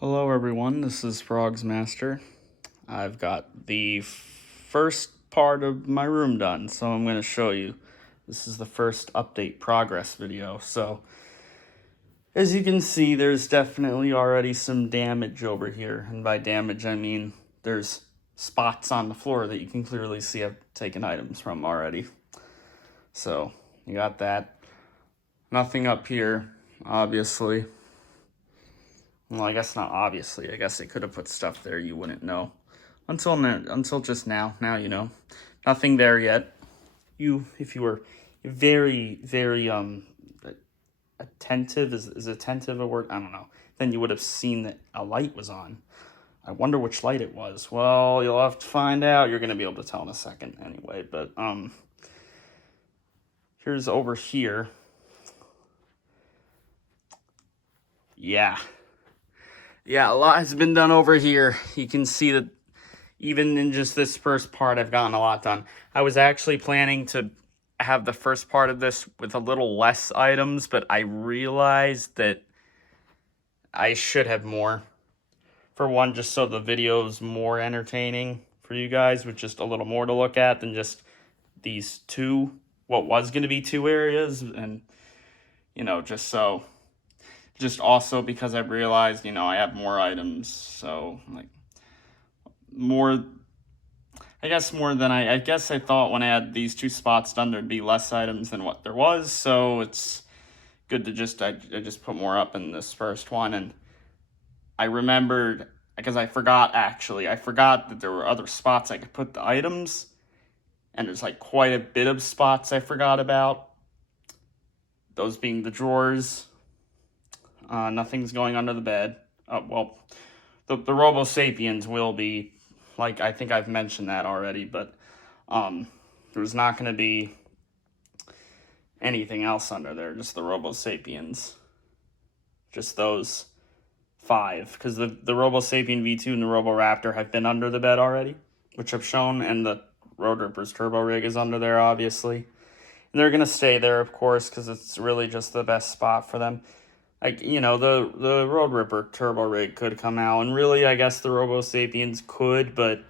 Hello everyone, this is Frogs Master. I've got the first part of my room done, so I'm going to show you. This is the first update progress video. So, as you can see, there's definitely already some damage over here. And by damage, I mean there's spots on the floor that you can clearly see I've taken items from already. So, you got that. Nothing up here, obviously. Well, I guess not obviously. I guess it could have put stuff there you wouldn't know. Until just now. Now you know. Nothing there yet. If you were very attentive, is attentive a word? I don't know. Then you would have seen that a light was on. I wonder which light it was. Well, you'll have to find out. You're gonna be able to tell in a second anyway. But here's over here. Yeah, a lot has been done over here. You can see that even in just this first part, I've gotten a lot done. I was actually planning to have the first part of this with a little less items, but I realized that I should have more. For one, just so the video is more entertaining for you guys with just a little more to look at than just these two, what was going to be two areas. And, just also because I've realized, I have more items. So, more, I guess more than I guess I thought when I had these two spots done, there'd be less items than what there was. So it's good to I just put more up in this first one. And I remembered, because I forgot that there were other spots I could put the items. And there's quite a bit of spots I forgot about. Those being the drawers. Nothing's going under the bed. The Robo Sapiens will be, I think I've mentioned that already, but there's not going to be anything else under there, just the Robo Sapiens. Just those 5, because the Robo Sapien V2 and the Robo Raptor have been under the bed already, which I've shown, and the Road Ripper's Turbo Rig is under there, obviously. And they're going to stay there, of course, because it's really just the best spot for them. The Road Ripper Turbo Rig could come out, and really, I guess the Robo Sapiens could, but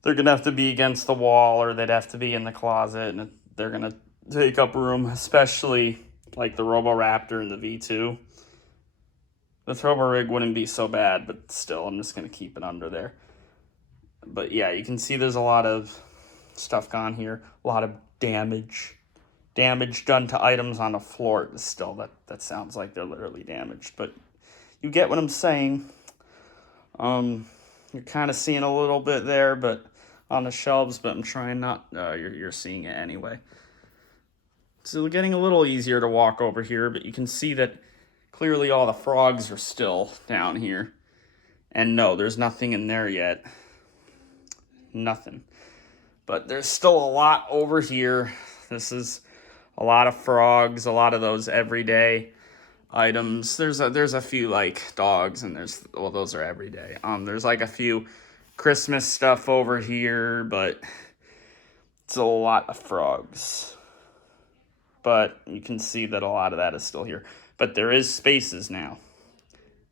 they're going to have to be against the wall, or they'd have to be in the closet, and they're going to take up room, especially the Robo Raptor and the V2. The Turbo Rig wouldn't be so bad, but still, I'm just going to keep it under there. But yeah, you can see there's a lot of stuff gone here, a lot of damage done to items on the floor. Still, that sounds like they're literally damaged, but you get what I'm saying. You're kind of seeing a little bit there, but on the shelves, but I'm trying not. You're seeing it anyway. So getting a little easier to walk over here, but you can see that clearly all the frogs are still down here. And no, there's nothing in there yet. Nothing. But there's still a lot over here. This is a lot of frogs, a lot of those everyday items. There's a few dogs, and those are everyday. There's a few Christmas stuff over here, but it's a lot of frogs. But you can see that a lot of that is still here. But there is spaces now.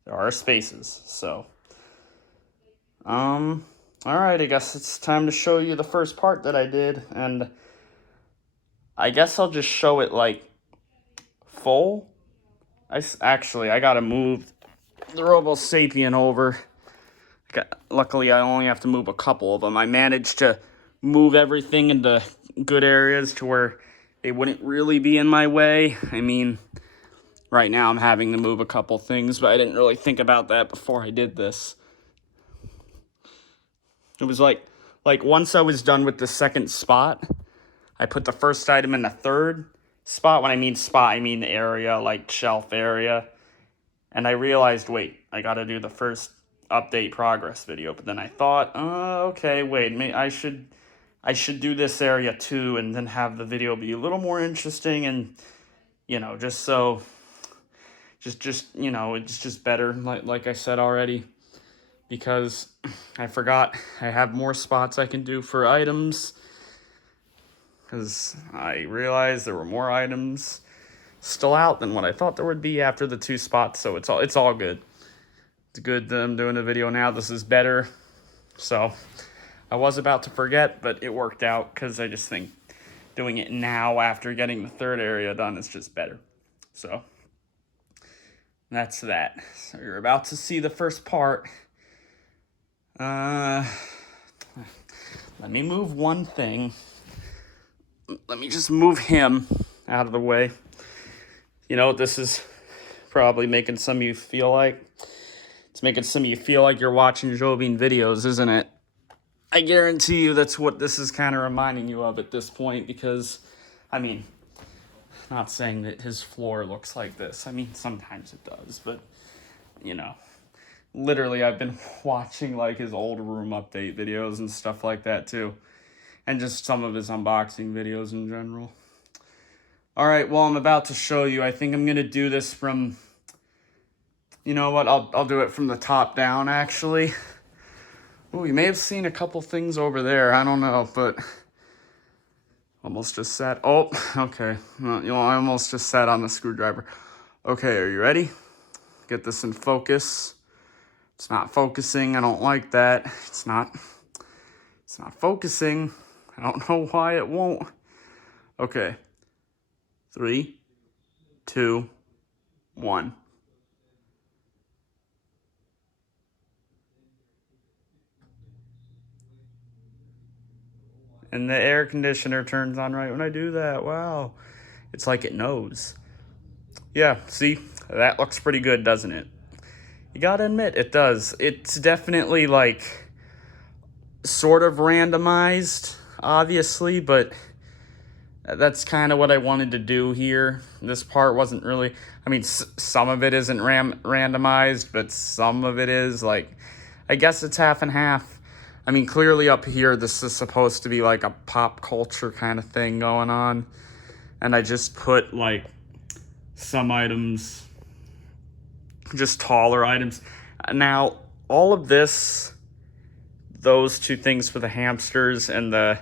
There are spaces, so. Alright, I guess it's time to show you the first part that I did, and I guess I'll just show it full. I gotta move the Robo Sapien over. Luckily, I only have to move a couple of them. I managed to move everything into good areas to where they wouldn't really be in my way. I mean, right now I'm having to move a couple things, but I didn't really think about that before I did this. It was once I was done with the second spot, I put the first item in the third spot. When I mean spot, I mean the area, shelf area. And I realized, wait, I got to do the first update progress video. But then I thought, okay, wait, I should do this area too, and then have the video be a little more interesting, and just so, it's just better. Like I said already. Because I forgot I have more spots I can do for items. Because I realized there were more items still out than what I thought there would be after the 2 spots. So it's all good. It's good that I'm doing a video now. This is better. So I was about to forget, but it worked out because I just think doing it now after getting the third area done is just better. So that's that. So you're about to see the first part. Let me move one thing. Let me just move him out of the way. You know what this is probably making some of you feel like? It's making some of you feel like you're watching Joe Bean videos, isn't it? I guarantee you that's what this is kind of reminding you of at this point, because, I mean, not saying that his floor looks like this. I mean, sometimes it does, but, you know, literally I've been watching, like, his old room update videos and stuff like that, too. And just some of his unboxing videos in general. All right, well, I'm about to show you. I think I'm going to do this from, you know what, I'll do it from the top down, actually. Ooh, you may have seen a couple things over there. I don't know, but almost just sat. Oh, okay. Well, you know, I almost just sat on the screwdriver. Okay, are you ready? Get this in focus. It's not focusing. I don't like that. It's not focusing. I don't know why it won't. Okay. 3, 2, 1. And the air conditioner turns on right when I do that. Wow. It's like it knows. Yeah, see? That looks pretty good, doesn't it? You gotta admit, it does. It's definitely, like, sort of randomized, obviously, but that's kind of what I wanted to do here. This part wasn't really... I mean, some of it isn't randomized, but some of it is. Like, I guess it's half and half. I mean, clearly up here, this is supposed to be like a pop culture kind of thing going on. And I just put, like, some items, just taller items. Now, all of this, those two things for the hamsters and the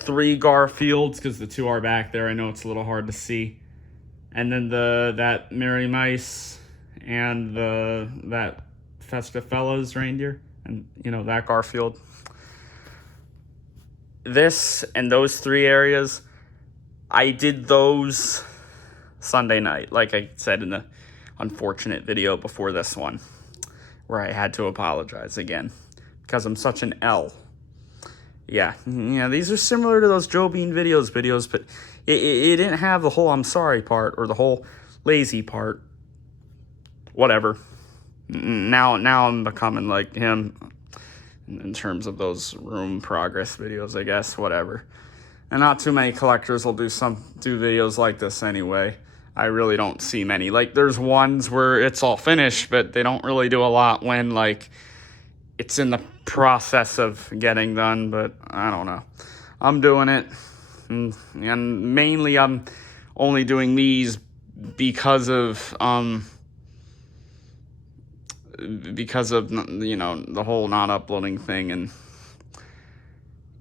3 Garfields, because the 2 are back there. I know it's a little hard to see. And then that Merry Mice and that Festive Fellows reindeer. And, you know, that Garfield. This and those 3 areas, I did those Sunday night, like I said in the unfortunate video before this one, where I had to apologize again, because I'm such an L. Yeah, these are similar to those Joe Bean videos, but it didn't have the whole I'm sorry part, or the whole lazy part. Whatever. Now I'm becoming like him in terms of those room progress videos, I guess, whatever. And not too many collectors will do videos like this anyway. I really don't see many. Like, there's ones where it's all finished, but they don't really do a lot when, like, it's in the process of getting done, but I don't know. I'm doing it, and mainly I'm only doing these because of, you know, the whole not uploading thing,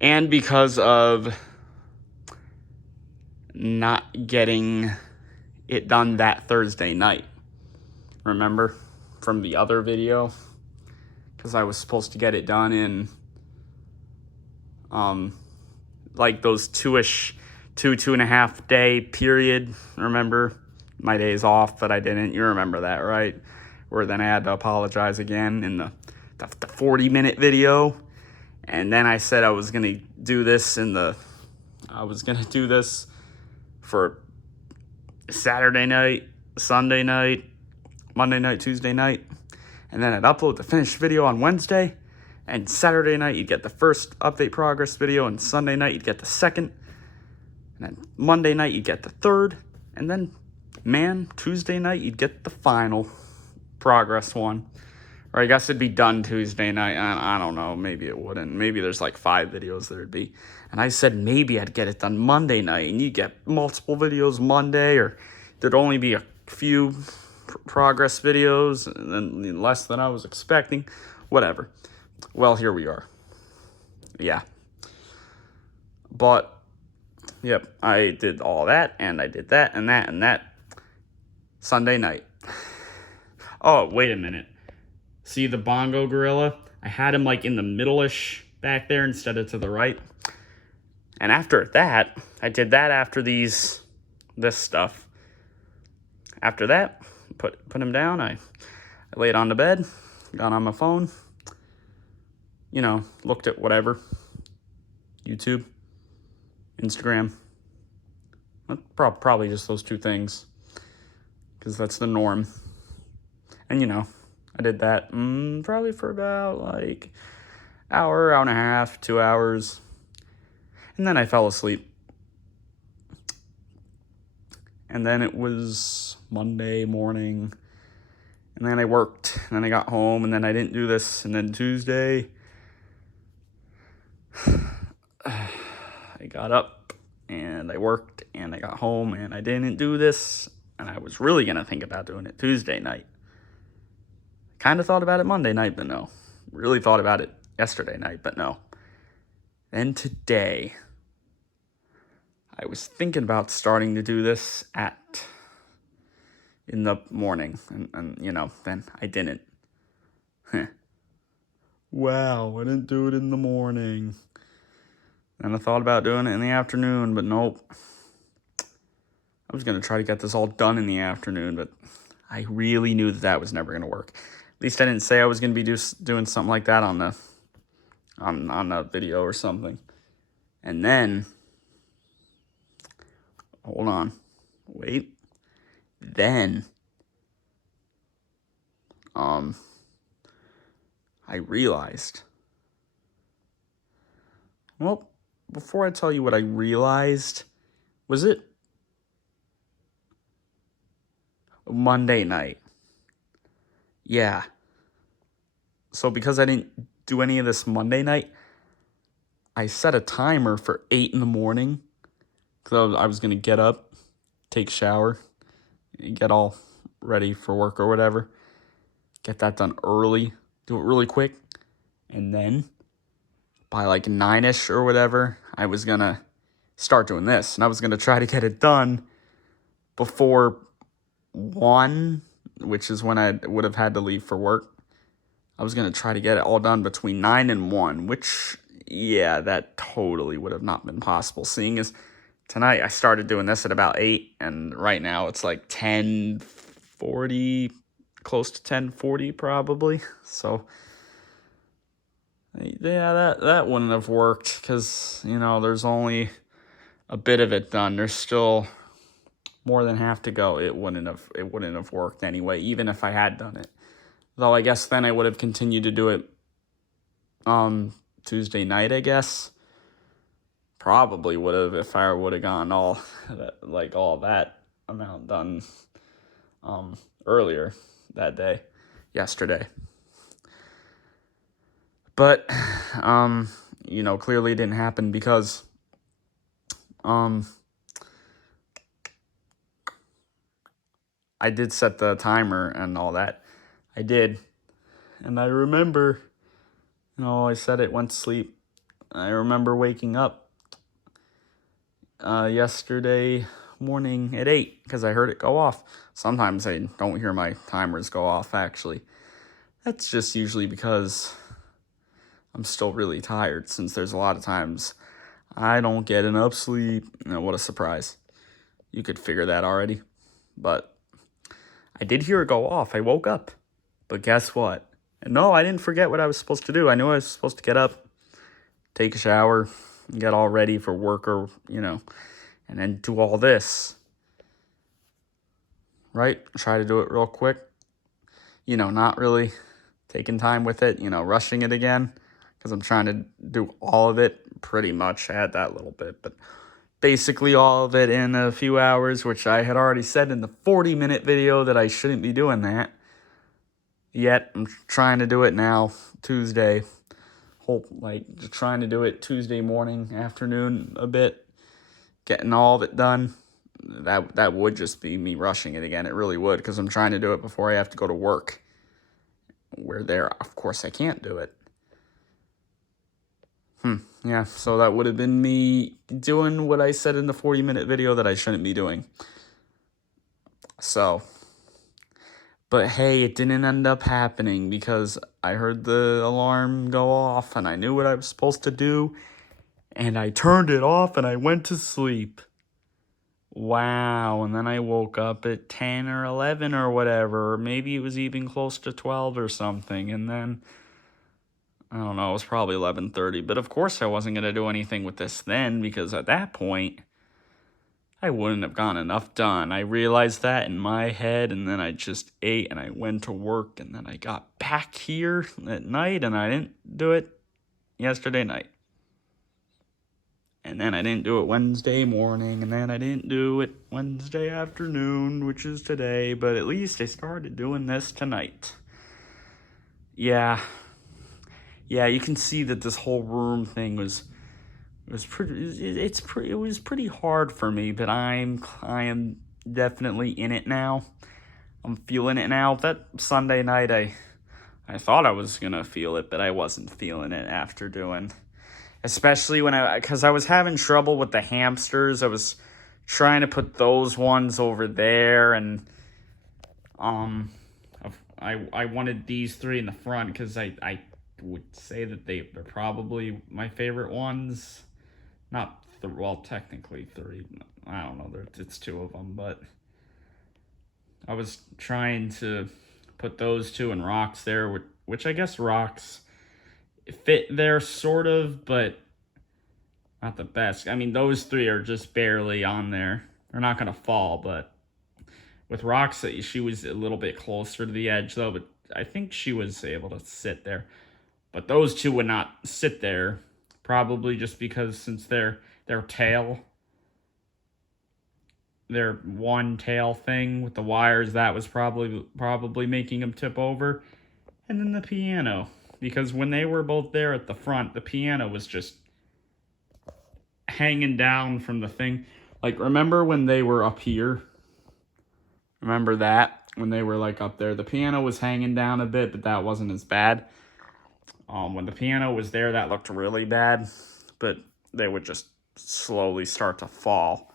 and because of not getting it done that Thursday night. Remember from the other video? Because I was supposed to get it done in like those 2.5 day period. Remember? My days off, but I didn't. You remember that, right? Where then I had to apologize again in the 40-minute video. And then I said I was going to do this for Saturday night, Sunday night, Monday night, Tuesday night. And then I'd upload the finished video on Wednesday. And Saturday night, you'd get the first update progress video. And Sunday night, you'd get the second. And then Monday night, you'd get the third. And then, man, Tuesday night, you'd get the final progress one. Or I guess it'd be done Tuesday night. I don't know. Maybe it wouldn't. Maybe there's like 5 videos there'd be. And I said maybe I'd get it done Monday night. And you get multiple videos Monday. Or there'd only be a few progress videos. And then less than I was expecting. Whatever. Well, here we are. Yeah. But, yep. I did all that. And I did that and that and that. Sunday night. Oh, wait a minute. See the Bongo Gorilla? I had him like in the middle-ish back there instead of to the right. And after that, I did that after this stuff. After that, put him down. I laid on the bed, got on my phone, looked at whatever. YouTube, Instagram. Probably just those two things. Because that's the norm. And, I did that probably for about like hour and a half, 2 hours. And then I fell asleep. And then it was Monday morning. And then I worked. And then I got home. And then I didn't do this. And then Tuesday, I got up. And I worked. And I got home. And I didn't do this. And I was really going to think about doing it Tuesday night. Kind of thought about it Monday night, but no. Really thought about it yesterday night, but no. Then today, I was thinking about starting to do this in the morning. And then I didn't. Wow, I didn't do it in the morning. And I thought about doing it in the afternoon, but nope. I was going to try to get this all done in the afternoon, but I really knew that was never going to work. At least I didn't say I was going to be doing something like that on the video or something. And then, hold on, wait. Then, I realized. Well, before I tell you what I realized, was it Monday night? Yeah. So because I didn't do any of this Monday night, I set a timer for 8 in the morning. Because I was going to get up, take a shower, get all ready for work or whatever. Get that done early. Do it really quick. And then by like 9-ish or whatever, I was going to start doing this. And I was going to try to get it done before 1, which is when I would have had to leave for work. I was going to try to get it all done between 9 and 1, which, yeah, that totally would have not been possible. Seeing as tonight I started doing this at about 8, and right now it's like 10:40, close to 10:40 probably. So, yeah, that wouldn't have worked because, there's only a bit of it done. There's still more than half to go. It wouldn't have worked anyway, even if I had done it. Though I guess then I would have continued to do it Tuesday night, I guess. Probably would have if I would have gotten all that amount done earlier that day, yesterday. But clearly it didn't happen because I did set the timer and all that. I did. And I remember, I said it, went to sleep. I remember waking up yesterday morning at 8 because I heard it go off. Sometimes I don't hear my timers go off, actually. That's just usually because I'm still really tired, since there's a lot of times I don't get enough sleep. What a surprise. You could figure that already. But I did hear it go off. I woke up. But guess what? No, I didn't forget what I was supposed to do. I knew I was supposed to get up, take a shower, get all ready for work or, and then do all this. Right? Try to do it real quick. Not really taking time with it, rushing it again. Because I'm trying to do all of it pretty much. I had that little bit, but basically all of it in a few hours, which I had already said in the 40-minute video that I shouldn't be doing that. Yet, I'm trying to do it now, Tuesday. Just trying to do it Tuesday morning, afternoon a bit. Getting all of it done. That would just be me rushing it again. It really would, because I'm trying to do it before I have to go to work. Where there, of course, I can't do it. Yeah, so that would have been me doing what I said in the 40-minute video that I shouldn't be doing. So, But hey, it didn't end up happening because I heard the alarm go off and I knew what I was supposed to do. And I turned it off and I went to sleep. Wow, and then I woke up at 10 or 11 or whatever, or maybe it was even close to 12 or something, and then, I don't know, it was probably 11:30, but of course I wasn't going to do anything with this then, because at that point, I wouldn't have gotten enough done. I realized that in my head, and then I just ate, and I went to work, and then I got back here at night, and I didn't do it yesterday night. And then I didn't do it Wednesday morning, and then I didn't do it Wednesday afternoon, which is today, but at least I started doing this tonight. Yeah, you can see that this whole room thing was pretty hard for me, but I am definitely in it now. I'm feeling it now. That Sunday night I thought I was gonna feel it, but I wasn't feeling it after doing. Especially because I was having trouble with the hamsters. I was trying to put those ones over there, and I wanted these three in the front because I would say that they're probably my favorite ones. Not well, technically three. I don't know. It's two of them, but I was trying to put those two and rocks there, which I guess rocks fit there sort of, but not the best. I mean, those three are just barely on there. They're not going to fall, but with rocks, she was a little bit closer to the edge, though, but I think she was able to sit there. But those two would not sit there, probably just because since their tail, their one tail thing with the wires, that was probably making them tip over. And then the piano, because when they were both there at the front, the piano was just hanging down from the thing. Like, remember when they were up here? Remember that? When they were, like, up there? The piano was hanging down a bit, but that wasn't as bad. When the piano was there, that looked really bad. But they would just slowly start to fall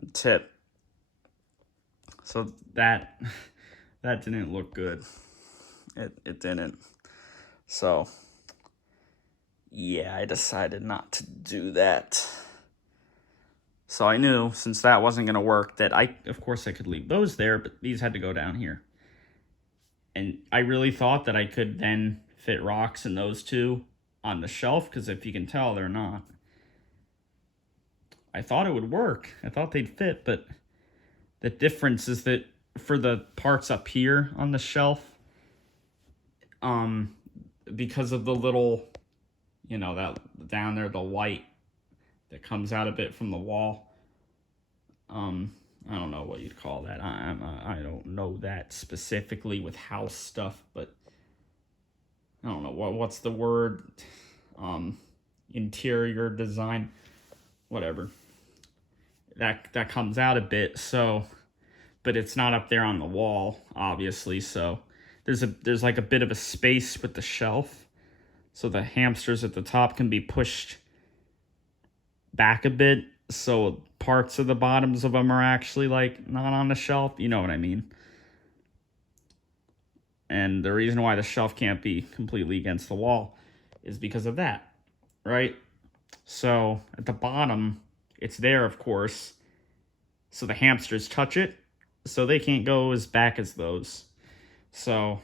and tip. So that didn't look good. It didn't. So yeah, I decided not to do that. So I knew, since that wasn't going to work, that of course I could leave those there, but these had to go down here. And I really thought that I could then fit rocks in those two on the shelf, because if you can tell, they're not. I thought it would work. I thought they'd fit, but the difference is that for the parts up here on the shelf, because of the little, that down there, the white that comes out a bit from the wall. I don't know what you'd call that. I don't know that specifically with house stuff, but I don't know what's the word. Interior design, whatever. That comes out a bit, so, but it's not up there on the wall, obviously. So there's like a bit of a space with the shelf, so the hamsters at the top can be pushed back a bit, so parts of the bottoms of them are actually like not on the shelf. You know what I mean? And the reason why the shelf can't be completely against the wall is because of that, right? So at the bottom, it's there, of course, so the hamsters touch it, so they can't go as back as those. So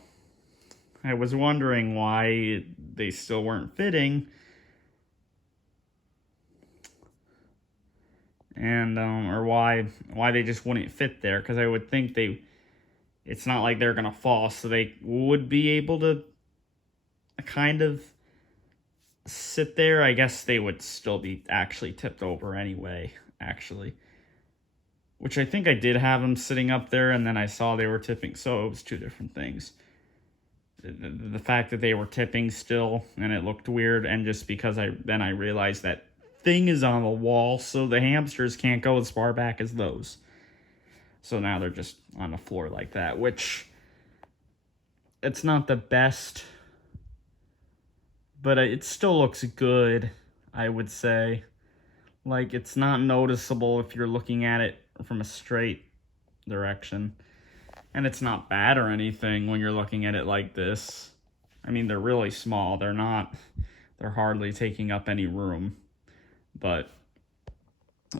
I was wondering why they still weren't fitting. And or why they just wouldn't fit there, because I would think it's not like they're gonna fall, so they would be able to kind of sit there. I guess they would still be actually tipped over anyway, actually, which I think I did have them sitting up there, and then I saw they were tipping, so it was two different things. The fact that they were tipping still, and it looked weird, and just because I realized that thing is on the wall, so the hamsters can't go as far back as those. So now they're just on the floor like that, which it's not the best, but it still looks good, I would say. Like, it's not noticeable if you're looking at it from a straight direction. And it's not bad or anything when you're looking at it like this. I mean, they're really small. They're hardly taking up any room. But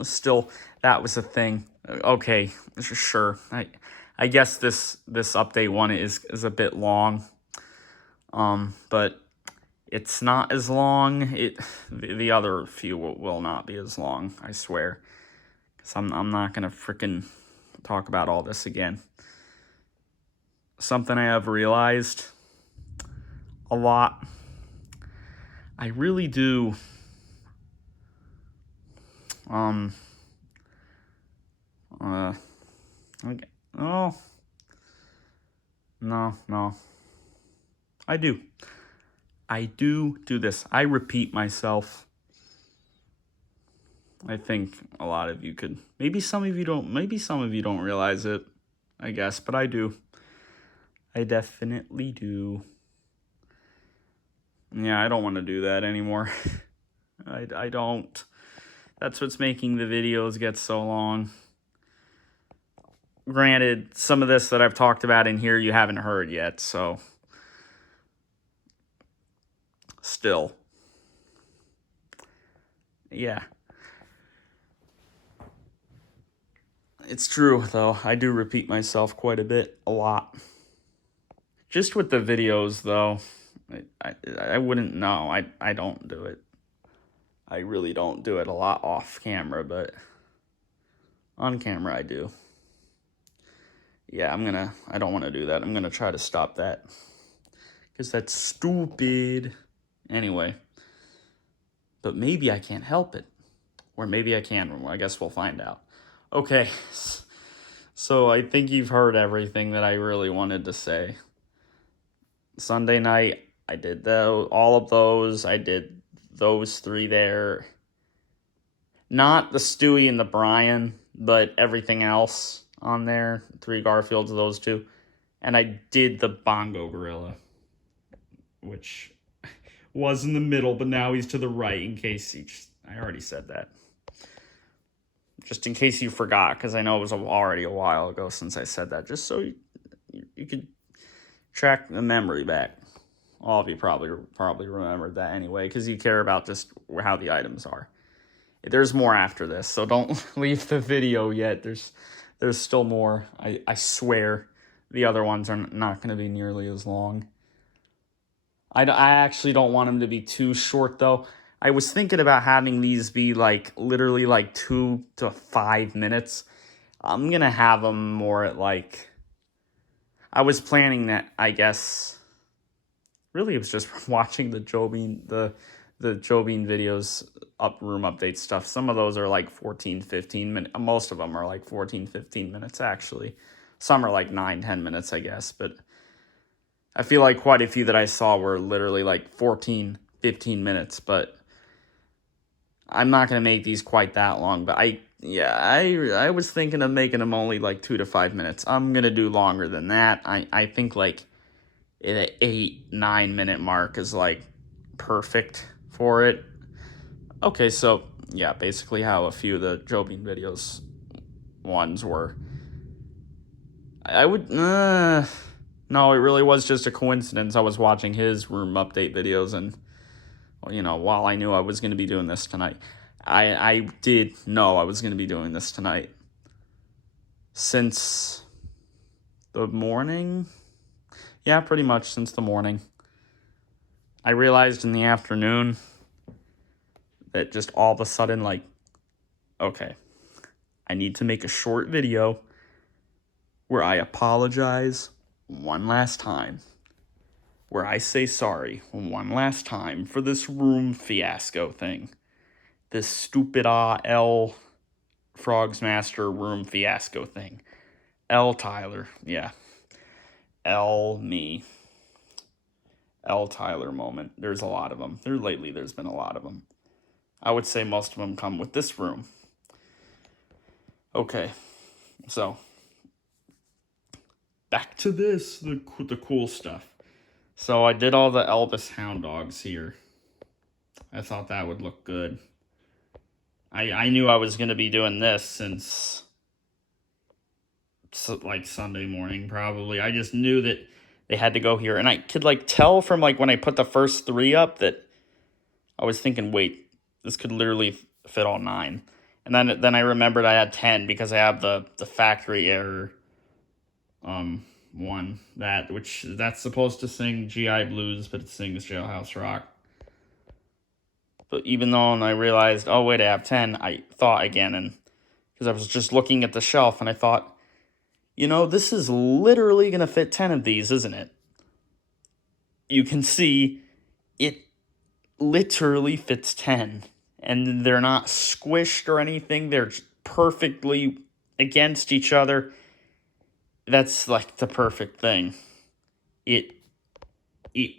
still, that was a thing. Okay, sure. I guess this update one is a bit long. But it's not as long. The other few will not be as long, I swear. Because I'm not going to freaking talk about all this again. Something I have realized a lot. I really do. Okay. Oh. No. I do this. I repeat myself. I think a lot of you could. Maybe some of you don't realize it, I guess, but I do. I definitely do. Yeah, I don't want to do that anymore. I don't. That's what's making the videos get so long. Granted, some of this that I've talked about in here you haven't heard yet, so still. Yeah. It's true, though. I do repeat myself quite a bit, a lot. Just with the videos, though, I wouldn't know. I don't do it. I really don't do it a lot off camera, but on camera I do. Yeah, I don't want to do that. I'm gonna try to stop that. Because that's stupid. Anyway. But maybe I can't help it. Or maybe I can. I guess we'll find out. Okay. So I think you've heard everything that I really wanted to say. Sunday night, I did all of those. I did those 3 there. Not the Stewie and the Brian, but everything else on there. 3 Garfields, those 2. And I did the Bongo Gorilla, which was in the middle, but now he's to the right in case I already said that. Just in case you forgot, because I know it was already a while ago since I said that, just so you could track the memory back. All of you probably remembered that anyway, because you care about just how the items are. There's more after this, so don't leave the video yet. There's still more. I swear the other ones are not going to be nearly as long. I actually don't want them to be too short, though. I was thinking about having these be literally 2 to 5 minutes. I'm going to have them more at I was planning that, I guess. Really, it was just watching the Joe Bean videos, room update stuff. Some of those are 14, 15 minutes. Most of them are 14, 15 minutes, actually. Some are 9, 10 minutes, I guess. But I feel like quite a few that I saw were literally 14, 15 minutes. But I'm not going to make these quite that long. But I was thinking of making them only 2 to 5 minutes. I'm going to do longer than that. I think the 8, 9 minute mark is perfect for it. Okay, so yeah, basically how a few of the Joe Bean videos ones were. I would no, it really was just a coincidence. I was watching his room update videos, and while I knew I was going to be doing this tonight, I did know I was going to be doing this tonight since the morning. Yeah, pretty much since the morning. I realized in the afternoon that just all of a sudden, okay, I need to make a short video where I apologize one last time, where I say sorry one last time for this room fiasco thing. This stupid L Frogs Master room fiasco thing. L Tyler, yeah. L me. L Tyler moment. There's a lot of them. Lately there's been a lot of them. I would say most of them come with this room. Okay, so back to this, the cool stuff. So I did all the Elvis Hound Dogs here. I thought that would look good. I knew I was going to be doing this since like Sunday morning probably. I just knew that they had to go here, and I could like tell from like when I put the first 3 up that I was thinking, wait, this could literally fit all 9. And then I remembered I had 10 because I have the factory error one that's supposed to sing GI Blues, but it sings Jailhouse Rock. But even though I realized, oh wait, I have 10, I thought again, and because I was just looking at the shelf and I thought, this is literally going to fit 10 of these, isn't it? You can see it literally fits 10. And they're not squished or anything. They're perfectly against each other. That's like the perfect thing. It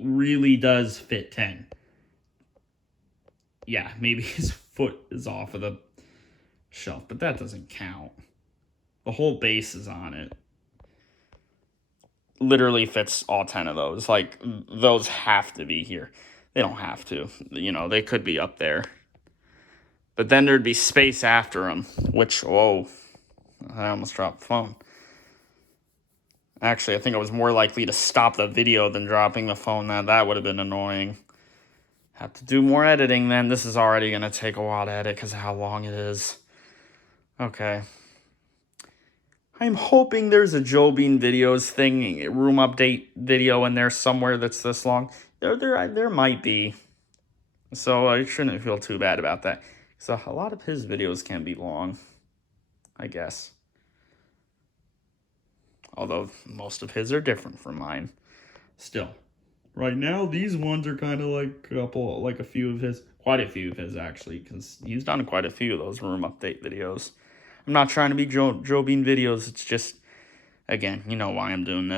really does fit 10. Yeah, maybe his foot is off of the shelf, but that doesn't count. The whole base is on it. Literally fits all 10 of those. Like, those have to be here. They don't have to. They could be up there. But then there'd be space after them, which, whoa, I almost dropped the phone. Actually, I think I was more likely to stop the video than dropping the phone. That would have been annoying. Have to do more editing then. This is already going to take a while to edit because of how long it is. Okay. I'm hoping there's a Joe Bean Videos thing, room update video in there somewhere that's this long. There might be. So I shouldn't feel too bad about that. So a lot of his videos can be long, I guess. Although most of his are different from mine. Still. Right now, these ones are kind of like quite a few of his actually, because he's done quite a few of those room update videos. I'm not trying to be Joe Bean Videos. It's just, again, you know why I'm doing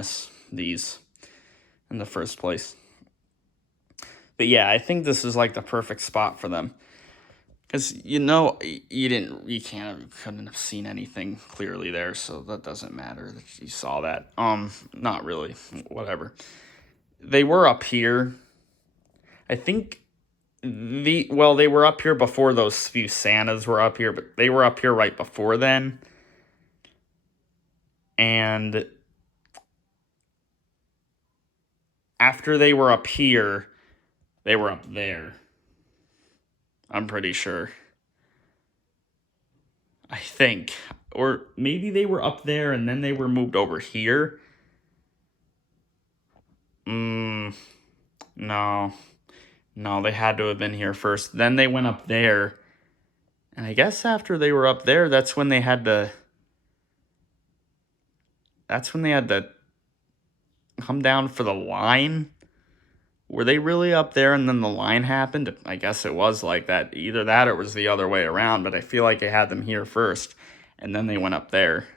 these in the first place. But yeah, I think this is like the perfect spot for them. Because, you couldn't have seen anything clearly there, so that doesn't matter that you saw that. Not really, whatever. They were up here. I think they were up here before those few Santas were up here, but they were up here right before then. And after they were up here, they were up there. I'm pretty sure. I think. Or maybe they were up there and then they were moved over here. No. No, they had to have been here first. Then they went up there. And I guess after they were up there, that's when they had to come down for the line. Were they really up there and then the line happened? I guess it was like that. Either that or it was the other way around, but I feel like I had them here first, and then they went up there.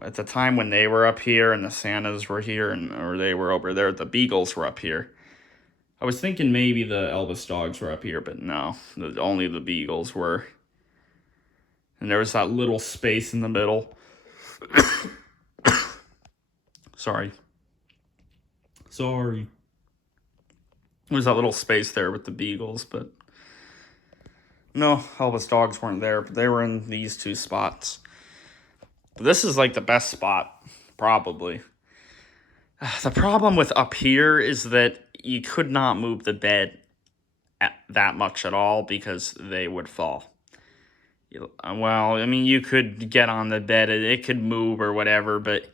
At the time when they were up here and the Santas were here, or they were over there, the Beagles were up here. I was thinking maybe the Elvis Dogs were up here, but no, only the Beagles were. And there was that little space in the middle. Sorry. There's that little space there with the Beagles, but no, Elvis Dogs weren't there, but they were in these two spots. But this is like the best spot, probably. The problem with up here is that you could not move the bed that much at all because they would fall. Well, I mean, you could get on the bed, it could move or whatever, but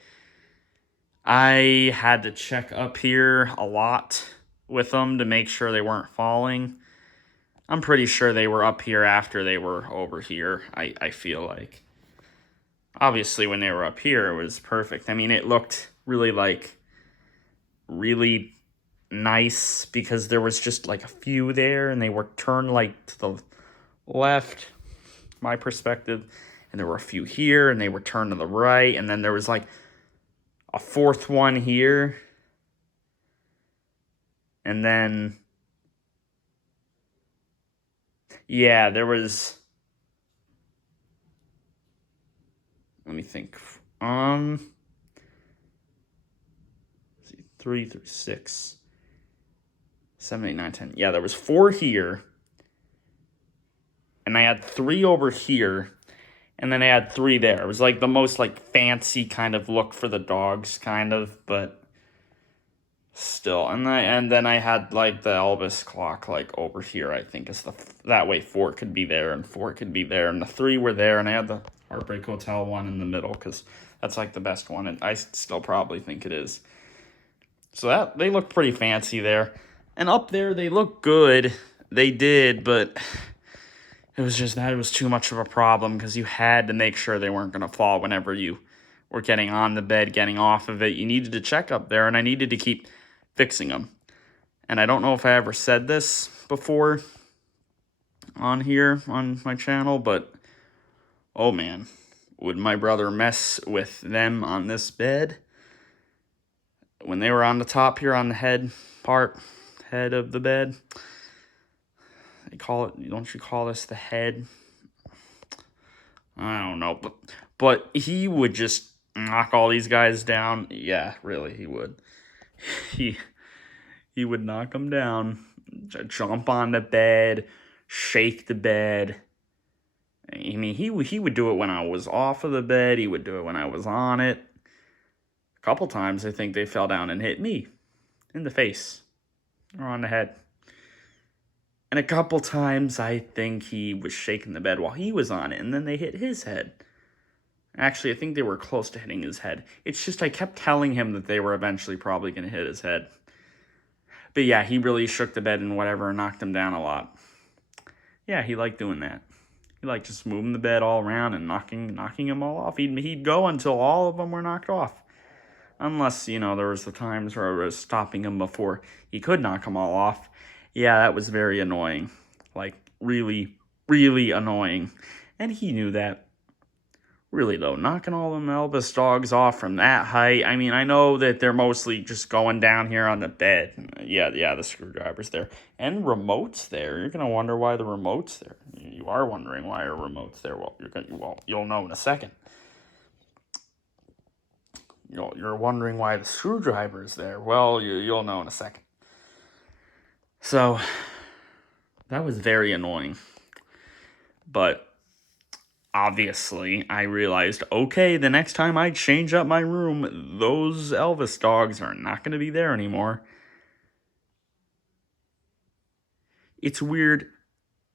I had to check up here a lot with them to make sure they weren't falling. I'm pretty sure they were up here after they were over here, I feel like. Obviously, when they were up here, it was perfect. I mean, it looked really nice because there was just like a few there and they were turned like to the left, my perspective, and there were a few here and they were turned to the right, and then there was like a fourth one here, and then yeah, there was, let me think, 3, 6, 7, 8, 9, 10. Yeah, there was 4 here, and I had 3 over here, And then I had 3 there. It was like the most like fancy kind of look for the dogs, kind of, but still. And then I had like the Elvis clock like over here. I think is that way 4 could be there and 4 could be there, and the 3 were there, and I had the Heartbreak Hotel one in the middle because that's like the best one, and I still probably think it is. So that they look pretty fancy there, and up there they look good. They did, but it was just that it was too much of a problem because you had to make sure they weren't going to fall whenever you were getting on the bed, getting off of it. You needed to check up there, and I needed to keep fixing them. And I don't know if I ever said this before on here on my channel, but oh man, would my brother mess with them on this bed when they were on the top here on the head of the bed. They call it, don't you call this the head? I don't know, but he would just knock all these guys down. Yeah, really, he would. He would knock them down, jump on the bed, shake the bed. I mean, he would do it when I was off of the bed. He would do it when I was on it. A couple times, I think they fell down and hit me in the face or on the head. And a couple times, I think he was shaking the bed while he was on it, and then they hit his head. Actually, I think they were close to hitting his head. It's just I kept telling him that they were eventually probably going to hit his head. But yeah, he really shook the bed and whatever and knocked him down a lot. Yeah, he liked doing that. He liked just moving the bed all around and knocking them all off. He'd go until all of them were knocked off. Unless, there was the times where I was stopping him before he could knock them all off. Yeah, that was very annoying. Like, really, really annoying. And he knew that. Really, though, knocking all them Elvis dogs off from that height. I mean, I know that they're mostly just going down here on the bed. Yeah, the screwdriver's there. And remote's there. You're going to wonder why the remote's there. You are wondering why a remote's there. Well, you'll know in a second. You're wondering why the screwdriver's there. Well, you'll know in a second. So, that was very annoying. But obviously, I realized, okay, the next time I change up my room, those Elvis dogs are not going to be there anymore. It's weird.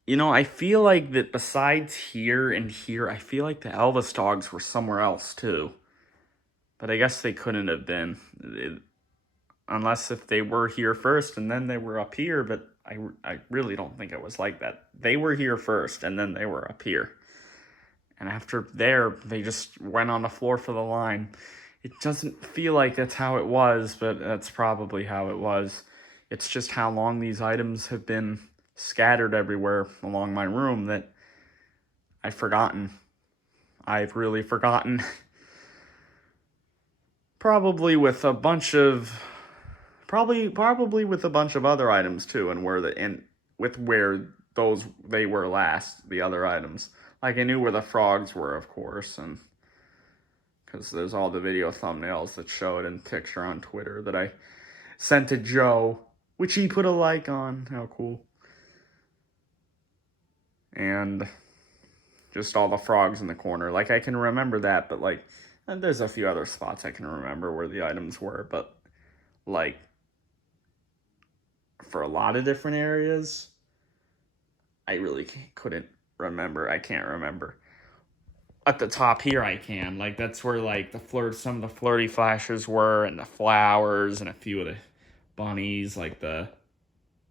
I feel like that besides here and here, I feel like the Elvis dogs were somewhere else too. But I guess they couldn't have been. Unless if they were here first and then they were up here, but I really don't think it was like that. They were here first and then they were up here. And after there, they just went on the floor for the line. It doesn't feel like that's how it was, but that's probably how it was. It's just how long these items have been scattered everywhere along my room that I've forgotten. I've really forgotten. Probably with a bunch of other items too, and where they were last, the other items. Like, I knew where the frogs were, of course, and because there's all the video thumbnails that show it in picture on Twitter that I sent to Joe, which he put a like on. How cool. And just all the frogs in the corner. Like, I can remember that, but, like, and there's a few other spots I can remember where the items were, but, like, for a lot of different areas, I really couldn't remember. I can't remember. At the top here, I can. Like, that's where, like, some of the flirty flashes were, and the flowers, and a few of the bunnies, like the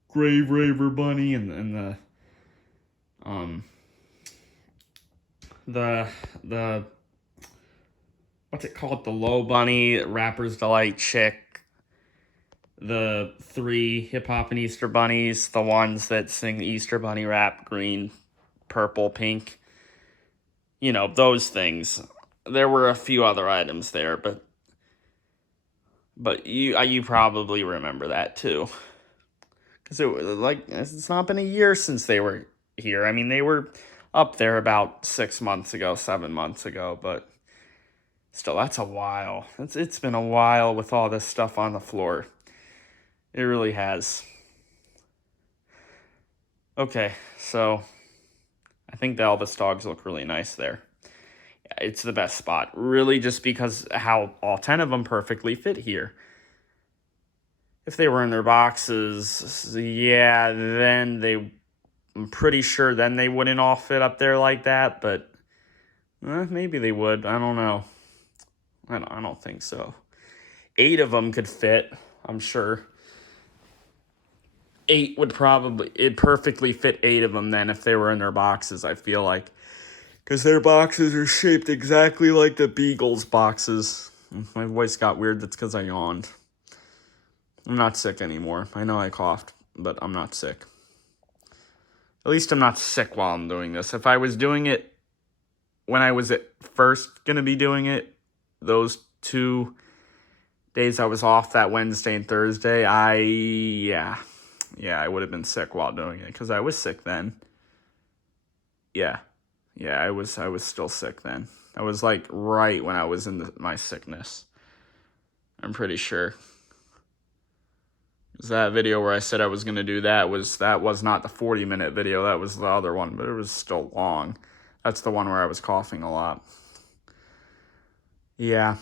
Grave Raver bunny, and the what's it called? The Low Bunny, Rapper's Delight Chick, the 3 Hip Hop and Easter Bunnies, the ones that sing the Easter Bunny rap, green, purple, pink. Those things. There were a few other items there, but you probably remember that too. Because it's not been a year since they were here. I mean, they were up there about 6 months ago, 7 months ago, but still, that's a while. It's been a while with all this stuff on the floor. It really has. Okay, so I think the Elvis dogs look really nice there. it's the best spot. Really, just because how all 10 of them perfectly fit here. If they were in their boxes, yeah, then I'm pretty sure then they wouldn't all fit up there like that, but maybe they would. I don't know. I don't think so. 8 of them could fit, I'm sure. 8 would probably, it perfectly fit 8 of them then if they were in their boxes, I feel like. Because their boxes are shaped exactly like the Beagles boxes. My voice got weird, that's because I yawned. I'm not sick anymore. I know I coughed, but I'm not sick. At least I'm not sick while I'm doing this. If I was doing it when I was at first going to be doing it, those 2 days I was off, that Wednesday and Thursday, I would have been sick while doing it because I was sick then. Yeah, I was still sick then. I was like right when I was in my sickness. I'm pretty sure. That video where I said I was going to do that was not the 40-minute video. That was the other one, but it was still long. That's the one where I was coughing a lot. Yeah.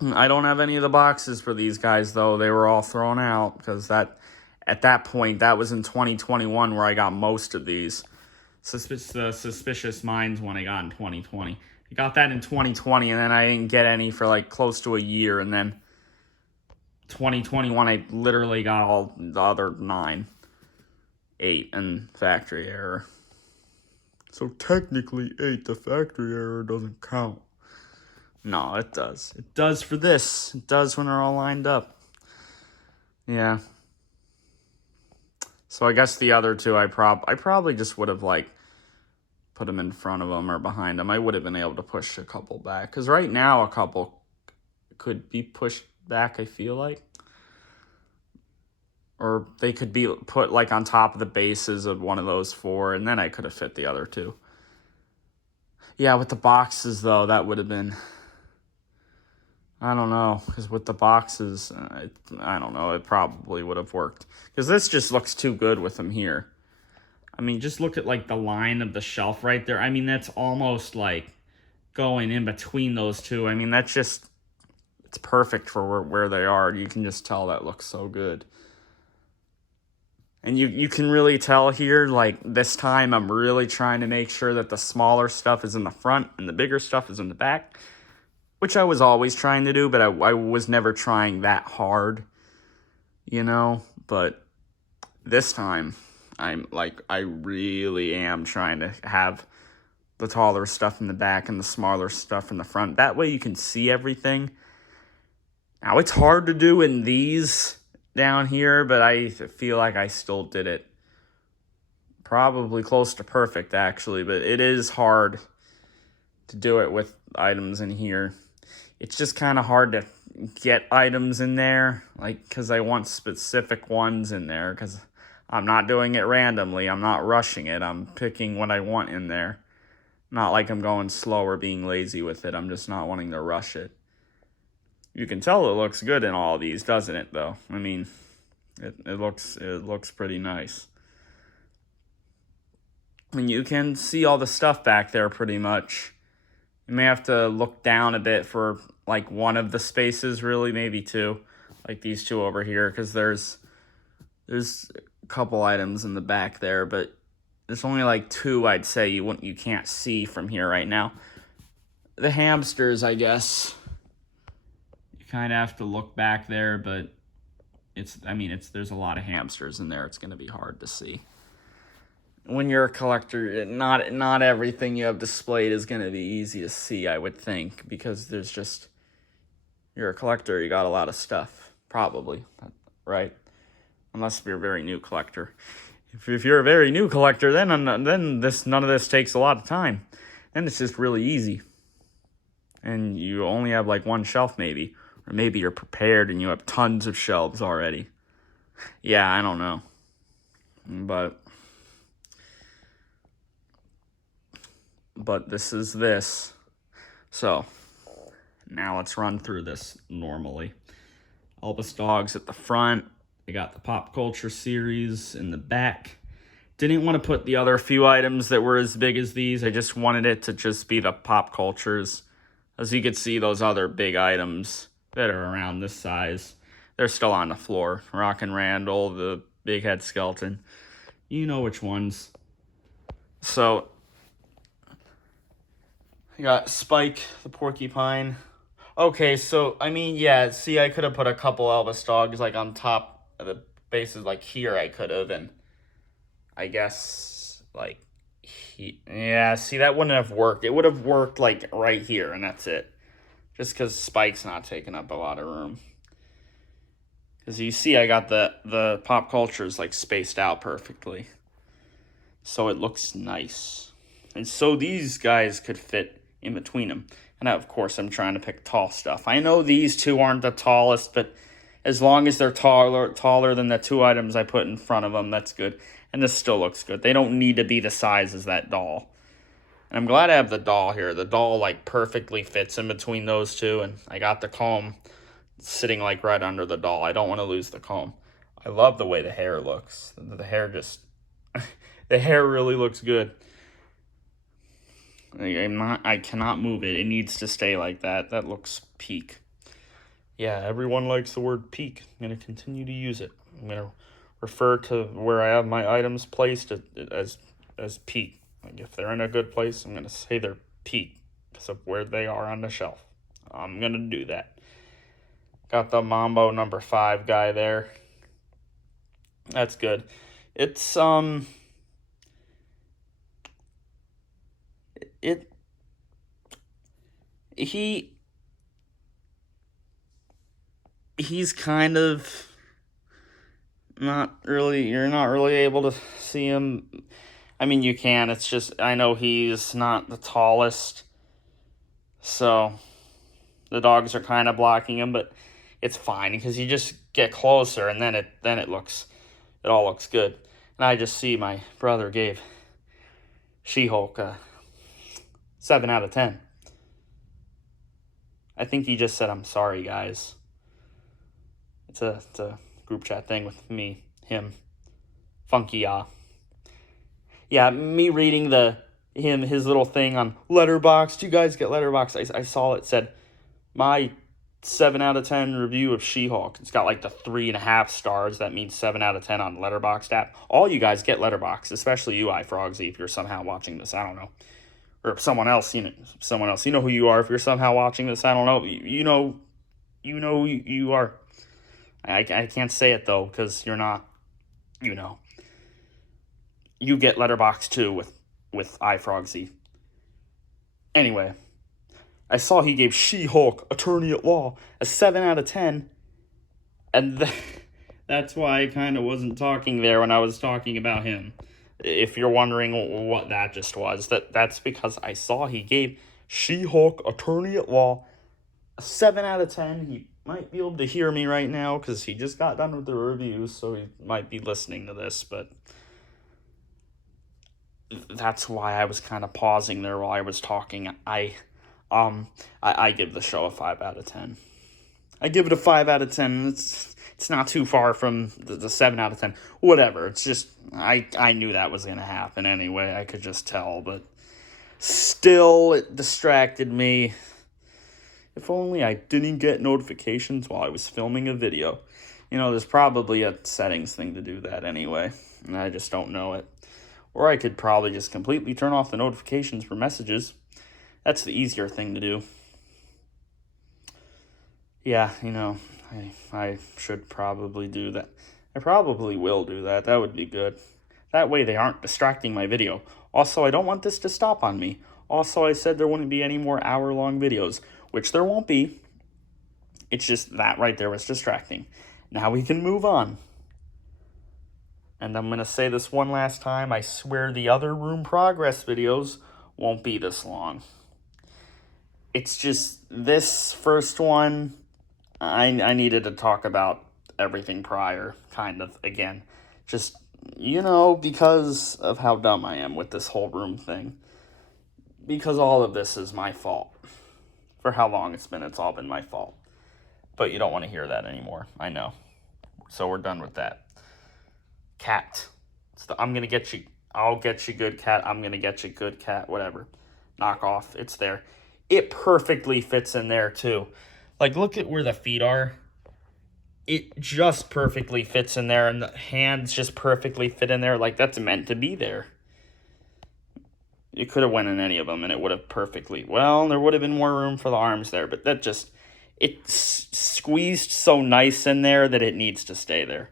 I don't have any of the boxes for these guys, though. They were all thrown out because at that point, that was in 2021 where I got most of these. The Suspicious Minds one I got in 2020. I got that in 2020, and then I didn't get any for like close to a year, and then 2021, I literally got all the other 8, and factory error. So technically 8, the factory error doesn't count. No, it does. It does for this. It does when they're all lined up. Yeah. So I guess the other 2, I probably just would have like put them in front of them or behind them. I would have been able to push a couple back. Because right now a couple could be pushed back, I feel like. Or they could be put like on top of the bases of one of those 4, and then I could have fit the other 2. Yeah, with the boxes, though, that would have been... I don't know, because with the boxes, I don't know, it probably would have worked. Because this just looks too good with them here. I mean, just look at like the line of the shelf right there. I mean, that's almost like going in between those 2. I mean, that's just... It's perfect for where they are. You can just tell that looks so good. And you can really tell here, like, this time I'm really trying to make sure that the smaller stuff is in the front and the bigger stuff is in the back, which I was always trying to do, but I was never trying that hard, you know? But this time, I really am trying to have the taller stuff in the back and the smaller stuff in the front. That way you can see everything. Now, it's hard to do in these down here, but I feel like I still did it probably close to perfect, actually, but it is hard to do it with items in here. It's just kind of hard to get items in there, like, because I want specific ones in there, because I'm not doing it randomly. I'm not rushing it. I'm picking what I want in there. Not like I'm going slow or being lazy with it. I'm just not wanting to rush it. You can tell it looks good in all these, doesn't it, though? I mean, it looks pretty nice. And you can see all the stuff back there pretty much. You may have to look down a bit for, like, one of the spaces, really, maybe 2. Like these 2 over here, because there's a couple items in the back there, but there's only, like, 2, I'd say, you can't see from here right now. The hamsters, I guess... Kind of have to look back there, but there's a lot of hamsters in there. It's going to be hard to see. When you're a collector, not everything you have displayed is going to be easy to see, I would think, because you're a collector, you got a lot of stuff, probably, right? Unless you're a very new collector. If you're a very new collector, then none of this takes a lot of time. Then it's just really easy. And you only have like one shelf, maybe. Or maybe you're prepared and you have tons of shelves already. Yeah, I don't know. But this is this. So, now let's run through this normally. Elvis Dogs at the front. We got the Pop Culture series in the back. Didn't want to put the other few items that were as big as these. I just wanted it to just be the pop cultures. As you can see, those other big items that are around this size, they're still on the floor. Rockin' Randall, the Big Head Skeleton. You know which ones. So, I got Spike, the porcupine. Okay, so, I mean, yeah, see, I could have put a couple Elvis dogs, like, on top of the bases, like, here I could have, and I guess, like, yeah, see, that wouldn't have worked. It would have worked, like, right here, and that's it. Just because Spike's not taking up a lot of room. Because you see, I got the pop cultures, like, spaced out perfectly. So it looks nice. And so these guys could fit in between them. And of course, I'm trying to pick tall stuff. I know these two aren't the tallest, but as long as they're taller than the two items I put in front of them, that's good. And this still looks good. They don't need to be the size as that doll. And I'm glad I have the doll here. The doll, like, perfectly fits in between those two. And I got the comb sitting, like, right under the doll. I don't want to lose the comb. I love the way the hair looks. The hair just... the hair really looks good. I cannot move it. It needs to stay like that. That looks peak. Yeah, everyone likes the word peak. I'm going to continue to use it. I'm going to refer to where I have my items placed as peak. Like, if they're in a good place, I'm going to say they're peak because of where they are on the shelf. I'm going to do that. Got the Mambo number 5 guy there. That's good. It's, he's kind of not really, you're not really able to see him. I mean, you can, it's just, I know he's not the tallest, so the dogs are kind of blocking him, but it's fine, because you just get closer, and then it all looks good. And I just see my brother gave She-Hulk 7 out of 10. I think he just said, "I'm sorry, guys." It's a group chat thing with me, him, Funky Yeah, me reading his little thing on Letterboxd. You guys get Letterboxd. I saw it said, my 7 out of 10 review of She-Hulk. It's got like the 3.5 stars. That means 7 out of 10 on Letterboxd app. All you guys get Letterboxd, especially you, iFrogsy, if you're somehow watching this. I don't know. Or someone else, you know who you are. If you're somehow watching this, I don't know. You know who you are. I can't say it, though, because you're not, You get Letterboxd, too, with iFrogsy. Anyway, I saw he gave She-Hulk, Attorney at Law, a 7 out of 10, and that's why I kind of wasn't talking there when I was talking about him. If you're wondering what that just was, that's because I saw he gave She-Hulk, Attorney at Law, a 7 out of 10. He might be able to hear me right now because he just got done with the review, so he might be listening to this, but that's why I was kind of pausing there while I was talking. I give the show a 5 out of 10. I give it a 5 out of 10. It's not too far from the 7 out of 10. Whatever. It's just, I knew that was going to happen anyway. I could just tell, but still, it distracted me. If only I didn't get notifications while I was filming a video. There's probably a settings thing to do that anyway, and I just don't know it. Or I could probably just completely turn off the notifications for messages. That's the easier thing to do. Yeah, I should probably do that. I probably will do that. That would be good. That way they aren't distracting my video. Also, I don't want this to stop on me. Also, I said there wouldn't be any more hour-long videos, which there won't be. It's just that right there was distracting. Now we can move on. And I'm going to say this one last time. I swear the other room progress videos won't be this long. It's just this first one, I needed to talk about everything prior, kind of, again. Just, because of how dumb I am with this whole room thing. Because all of this is my fault. For how long it's all been my fault. But you don't want to hear that anymore, I know. So we're done with that. Cat. I'm going to get you, I'll get you good cat, I'm going to get you good cat, whatever. Knock off. It's there. It perfectly fits in there, too. Like, look at where the feet are. It just perfectly fits in there, and the hands just perfectly fit in there. Like, that's meant to be there. You could have went in any of them, and it would have perfectly... Well, there would have been more room for the arms there, but that just... It's squeezed so nice in there that it needs to stay there.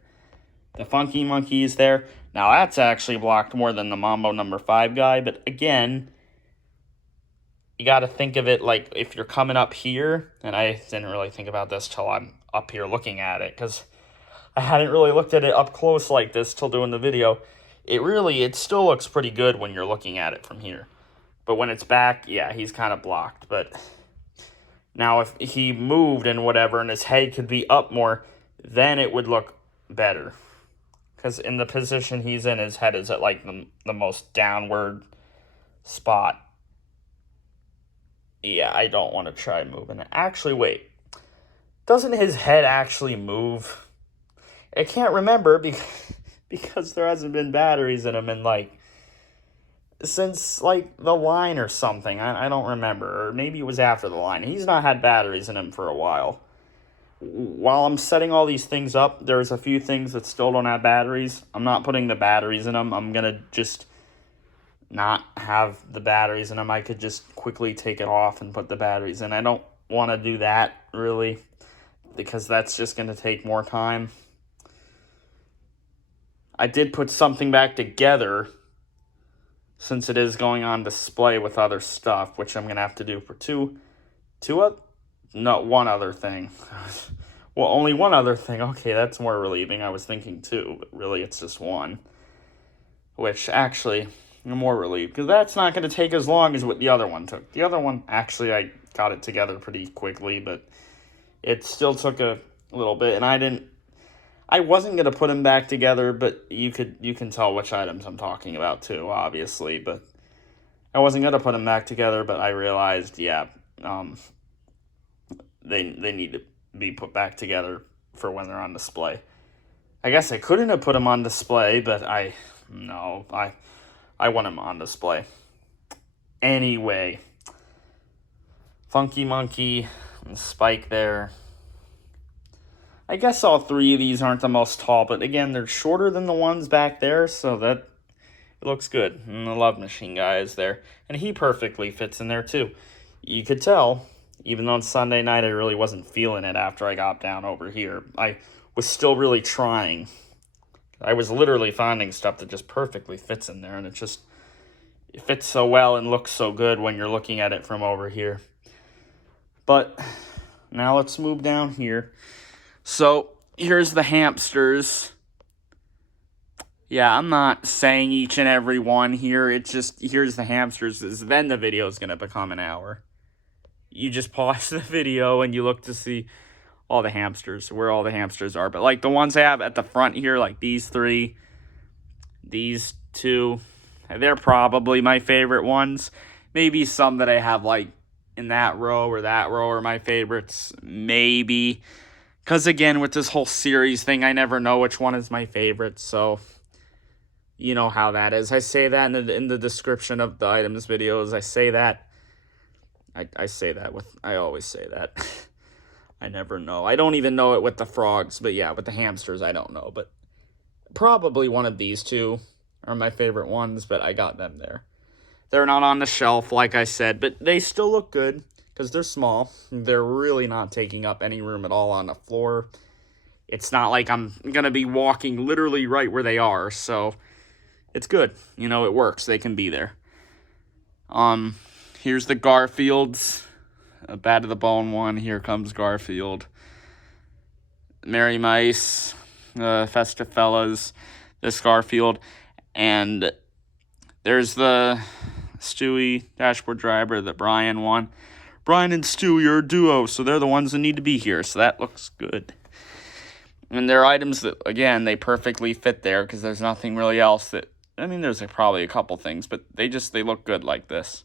The Funky Monkey is there. Now, that's actually blocked more than the Mambo number 5 guy, but again... You got to think of it like if you're coming up here, and I didn't really think about this till I'm up here looking at it, because I hadn't really looked at it up close like this till doing the video. It still looks pretty good when you're looking at it from here. But when it's back, yeah, he's kind of blocked. But now if he moved and whatever, and his head could be up more, then it would look better. Because in the position he's in, his head is at like the most downward spot. Yeah, I don't want to try moving it. Actually, wait. Doesn't his head actually move? I can't remember because there hasn't been batteries in him in, like, since, like, the line or something. I don't remember. Or maybe it was after the line. He's not had batteries in him for a while. While I'm setting all these things up, there's a few things that still don't have batteries. I'm not putting the batteries in them. I'm going to just... not have the batteries in them. I could just quickly take it off and put the batteries in. I don't want to do that, really, because that's just going to take more time. I did put something back together, since it is going on display with other stuff, which I'm going to have to do for one other thing. Well, only one other thing. Okay, that's more relieving. I was thinking 2, but really it's just 1. Which, actually... I'm more relieved, because that's not going to take as long as what the other one took. The other one, actually, I got it together pretty quickly, but it still took a little bit, and I wasn't going to put them back together, but you can tell which items I'm talking about, too, obviously, but I wasn't going to put them back together, but I realized, yeah, they need to be put back together for when they're on display. I guess I couldn't have put them on display, but I want him on display. Anyway. Funky Monkey and Spike there. I guess all 3 of these aren't the most tall, but again, they're shorter than the ones back there, so that it looks good. And the Love Machine guy is there. And he perfectly fits in there, too. You could tell, even though on Sunday night I really wasn't feeling it after I got down over here. I was still really trying. I was literally finding stuff that just perfectly fits in there, and it fits so well and looks so good when you're looking at it from over here. But now let's move down here. So here's the hamsters. Yeah, I'm not saying each and every one here. It's just, here's the hamsters. Then the video is going to become an hour. You just pause the video and you look to see all the hamsters, where all the hamsters are. But like the ones I have at the front here, like these 3, these 2, they're probably my favorite ones. Maybe some that I have like in that row are my favorites. Maybe. Because again, with this whole series thing, I never know which one is my favorite. So, you know how that is. I say that in the description of the items videos. I say that. I always say that. I never know. I don't even know it with the frogs, but yeah, with the hamsters, I don't know. But probably one of these 2 are my favorite ones, but I got them there. They're not on the shelf, like I said, but they still look good because they're small. They're really not taking up any room at all on the floor. It's not like I'm going to be walking literally right where they are, so it's good. You know, it works. They can be there. Here's the Garfields. A Bad to the Bone one. Here comes Garfield. Merry Mice. Festive Fellas. This Garfield. And there's the Stewie Dashboard Driver, the Brian one. Brian and Stewie are a duo, so they're the ones that need to be here. So that looks good. And they're items that, again, they perfectly fit there because there's nothing really else that... I mean, there's probably a couple things, but they look good like this.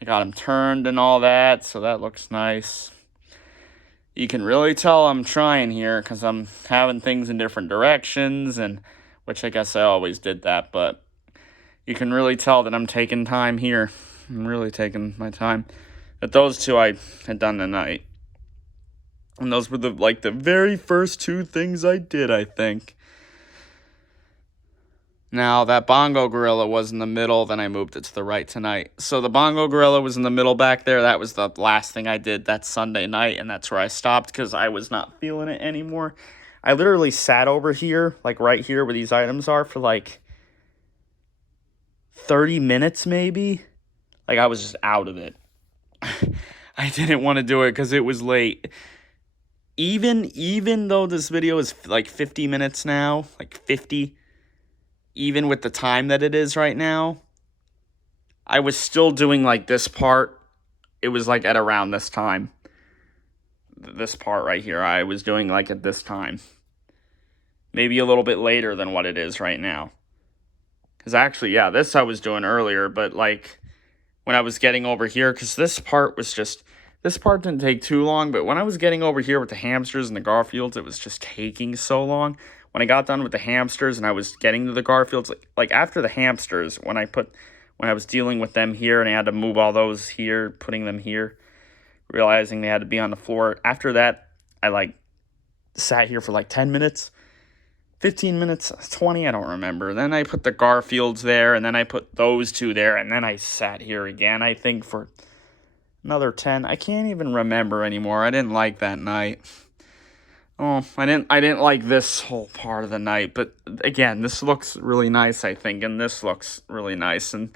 I got them turned and all that, so that looks nice. You can really tell I'm trying here because I'm having things in different directions, and which I guess I always did that, but you can really tell that I'm taking time here. I'm really taking my time. But those two I had done tonight. And those were the very first two things I did, I think. Now, that bongo gorilla was in the middle, then I moved it to the right tonight. So the bongo gorilla was in the middle back there. That was the last thing I did that Sunday night, and that's where I stopped because I was not feeling it anymore. I literally sat over here, like right here where these items are, for like 30 minutes maybe. Like, I was just out of it. I didn't want to do it because it was late. Even though this video is like 50 minutes now, like 50, even with the time that it is right now, I was still doing like this part. It was like at around this time. This part right here, I was doing like at this time. Maybe a little bit later than what it is right now. Because actually, yeah, this I was doing earlier, but like when I was getting over here, because this part didn't take too long, but when I was getting over here with the hamsters and the Garfields, it was just taking so long. When I got done with the hamsters and I was getting to the Garfields, like after the hamsters, when I was dealing with them here and I had to move all those here, putting them here, realizing they had to be on the floor. After that, I like sat here for like 10 minutes, 15 minutes, 20, I don't remember. Then I put the Garfields there, and then I put those two there, and then I sat here again, I think, for another 10. I can't even remember anymore. I didn't like that night. Oh, I didn't like this whole part of the night, but again, this looks really nice, I think, and this looks really nice, and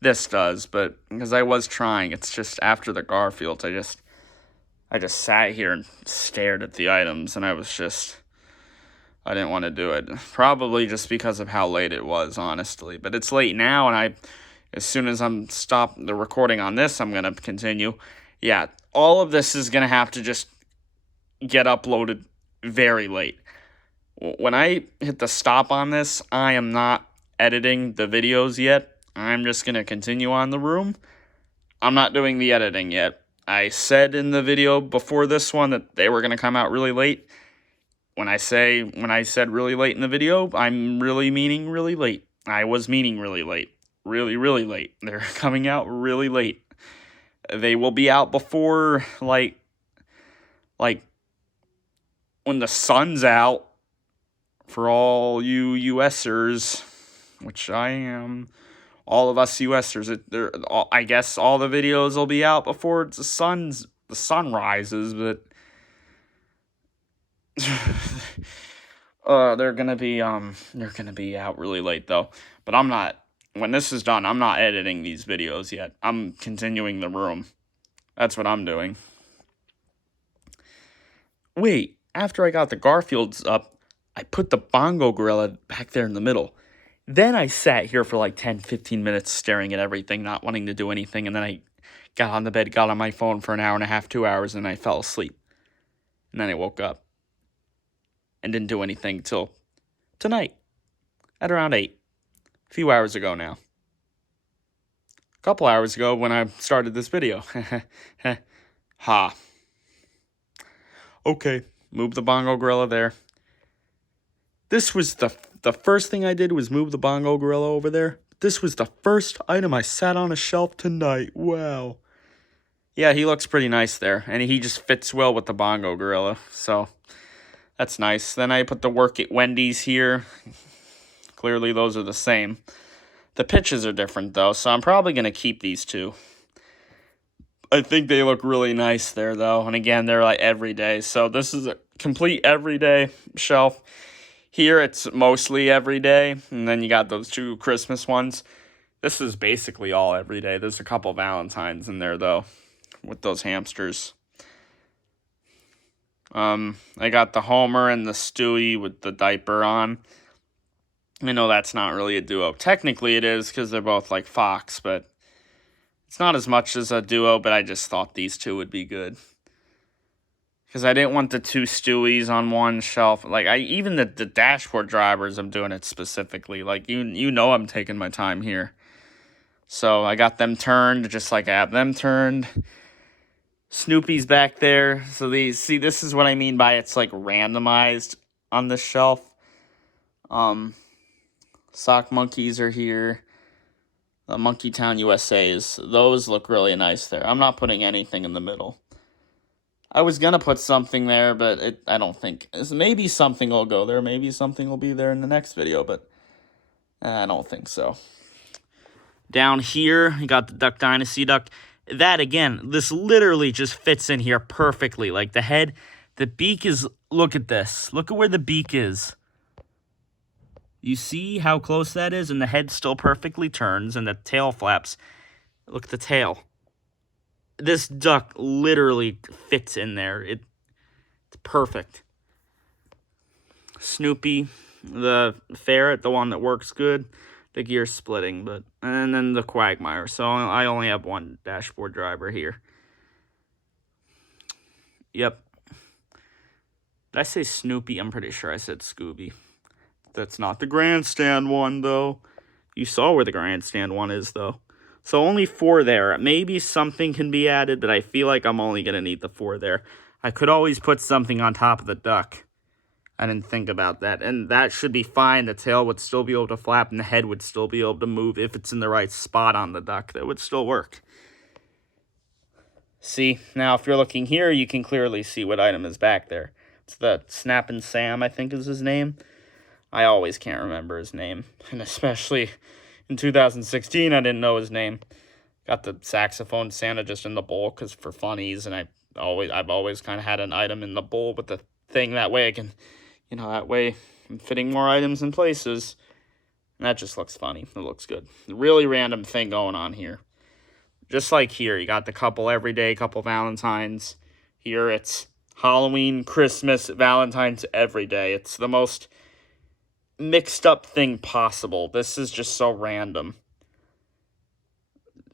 this does, but because I was trying, it's just after the Garfields, I just sat here and stared at the items, and I didn't want to do it. Probably just because of how late it was, honestly, but it's late now, and as soon as I'm stopped the recording on this, I'm going to continue. Yeah, all of this is going to have to just get uploaded very late. When I hit the stop on this, I am not editing the videos yet. I'm just going to continue on the room. I'm not doing the editing yet. I said in the video before this one that they were going to come out really late. When I said really late in the video, I'm really meaning really late. I was meaning really late. Really, really late. They're coming out really late. They will be out before, like when the sun's out, for all you USers, which I am, all of us USers, I guess all the videos will be out before the sun rises, but they're gonna be out really late though. But I'm not. When this is done, I'm not editing these videos yet. I'm continuing the room. That's what I'm doing. Wait. After I got the Garfields up, I put the bongo gorilla back there in the middle. Then I sat here for like 10, 15 minutes staring at everything, not wanting to do anything. And then I got on the bed, got on my phone for an hour and a half, 2 hours, and I fell asleep. And then I woke up and didn't do anything till tonight at around 8. A few hours ago now. A couple hours ago when I started this video. Ha. Okay. Move the bongo gorilla there. This was the first thing I did was move the bongo gorilla over there. This was the first item I sat on a shelf tonight. Wow. Yeah, he looks pretty nice there. And he just fits well with the bongo gorilla. So, that's nice. Then I put the Work at Wendy's here. Clearly, those are the same. The pitches are different, though. So, I'm probably going to keep these two. I think they look really nice there, though. And again, they're like everyday. So this is a complete everyday shelf. Here, it's mostly everyday. And then you got those two Christmas ones. This is basically all everyday. There's a couple Valentines in there, though, with those hamsters. I got the Homer and the Stewie with the diaper on. I know that's not really a duo. Technically, it is because they're both like Fox, but it's not as much as a duo, but I just thought these two would be good. Because I didn't want the two Stewies on one shelf. Like, even the dashboard drivers, I'm doing it specifically. Like, you know I'm taking my time here. So, I got them turned just like I have them turned. Snoopy's back there. So, this is what I mean by it's, like, randomized on this shelf. Sock monkeys are here. The Monkey Town USA's. Those look really nice there. I'm not putting anything in the middle. I was going to put something there, but I don't think. Maybe something will go there. Maybe something will be there in the next video, but I don't think so. Down here, you got the Duck Dynasty duck. That, again, this literally just fits in here perfectly. Like, the head, the beak is... Look at this. Look at where the beak is. You see how close that is? And the head still perfectly turns, and the tail flaps. Look at the tail. This duck literally fits in there. It's perfect. Snoopy, the ferret, the one that works good. The gear splitting, but... And then the Quagmire. So I only have one dashboard driver here. Yep. Did I say Snoopy? I'm pretty sure I said Scooby. That's not the grandstand one, though. You saw where the grandstand one is, though. So only 4 there. Maybe something can be added, but I feel like I'm only going to need the 4 there. I could always put something on top of the duck. I didn't think about that. And that should be fine. The tail would still be able to flap, and the head would still be able to move if it's in the right spot on the duck. That would still work. See, now if you're looking here, you can clearly see what item is back there. It's the Snappin' Sam, I think is his name. I always can't remember his name. And especially in 2016, I didn't know his name. Got the saxophone Santa just in the bowl because for funnies, and I've always kind of had an item in the bowl with the thing. That way I can, that way I'm fitting more items in places. And that just looks funny. It looks good. Really random thing going on here. Just like here, you got the couple everyday, couple Valentines. Here it's Halloween, Christmas, Valentine's every day. It's the most mixed up thing possible. This is just so random.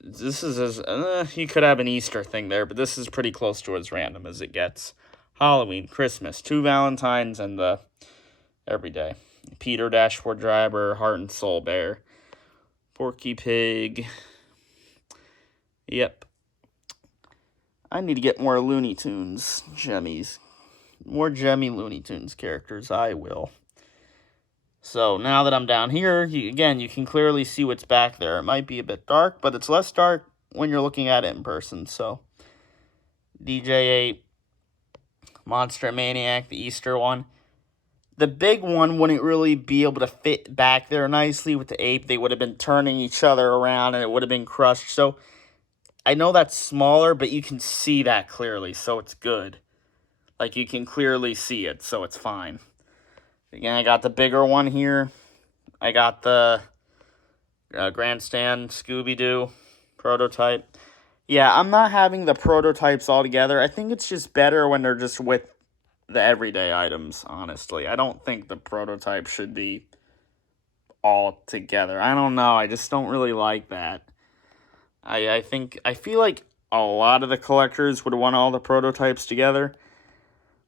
This is as you could have an Easter thing there, but this is pretty close to as random as it gets. Halloween, Christmas, 2 Valentines, and the everyday. Peter Dashboard Driver, Heart and Soul Bear, Porky Pig. Yep. I need to get more Looney Tunes Jemmies. More Jemmy Looney Tunes characters. I will. So now that I'm down here, you can clearly see what's back there. It might be a bit dark, but it's less dark when you're looking at it in person. So DJ8, Monster Maniac, the Easter one. The big one wouldn't really be able to fit back there nicely with the ape. They would have been turning each other around and it would have been crushed. So I know that's smaller, but you can see that clearly, so it's good. Like, you can clearly see it, so it's fine. Again, I got the bigger one here. I got the Grandstand Scooby-Doo prototype. Yeah, I'm not having the prototypes all together. I think it's just better when they're just with the everyday items, honestly. I don't think the prototype should be all together. I don't know. I just don't really like that. I feel like a lot of the collectors would want all the prototypes together.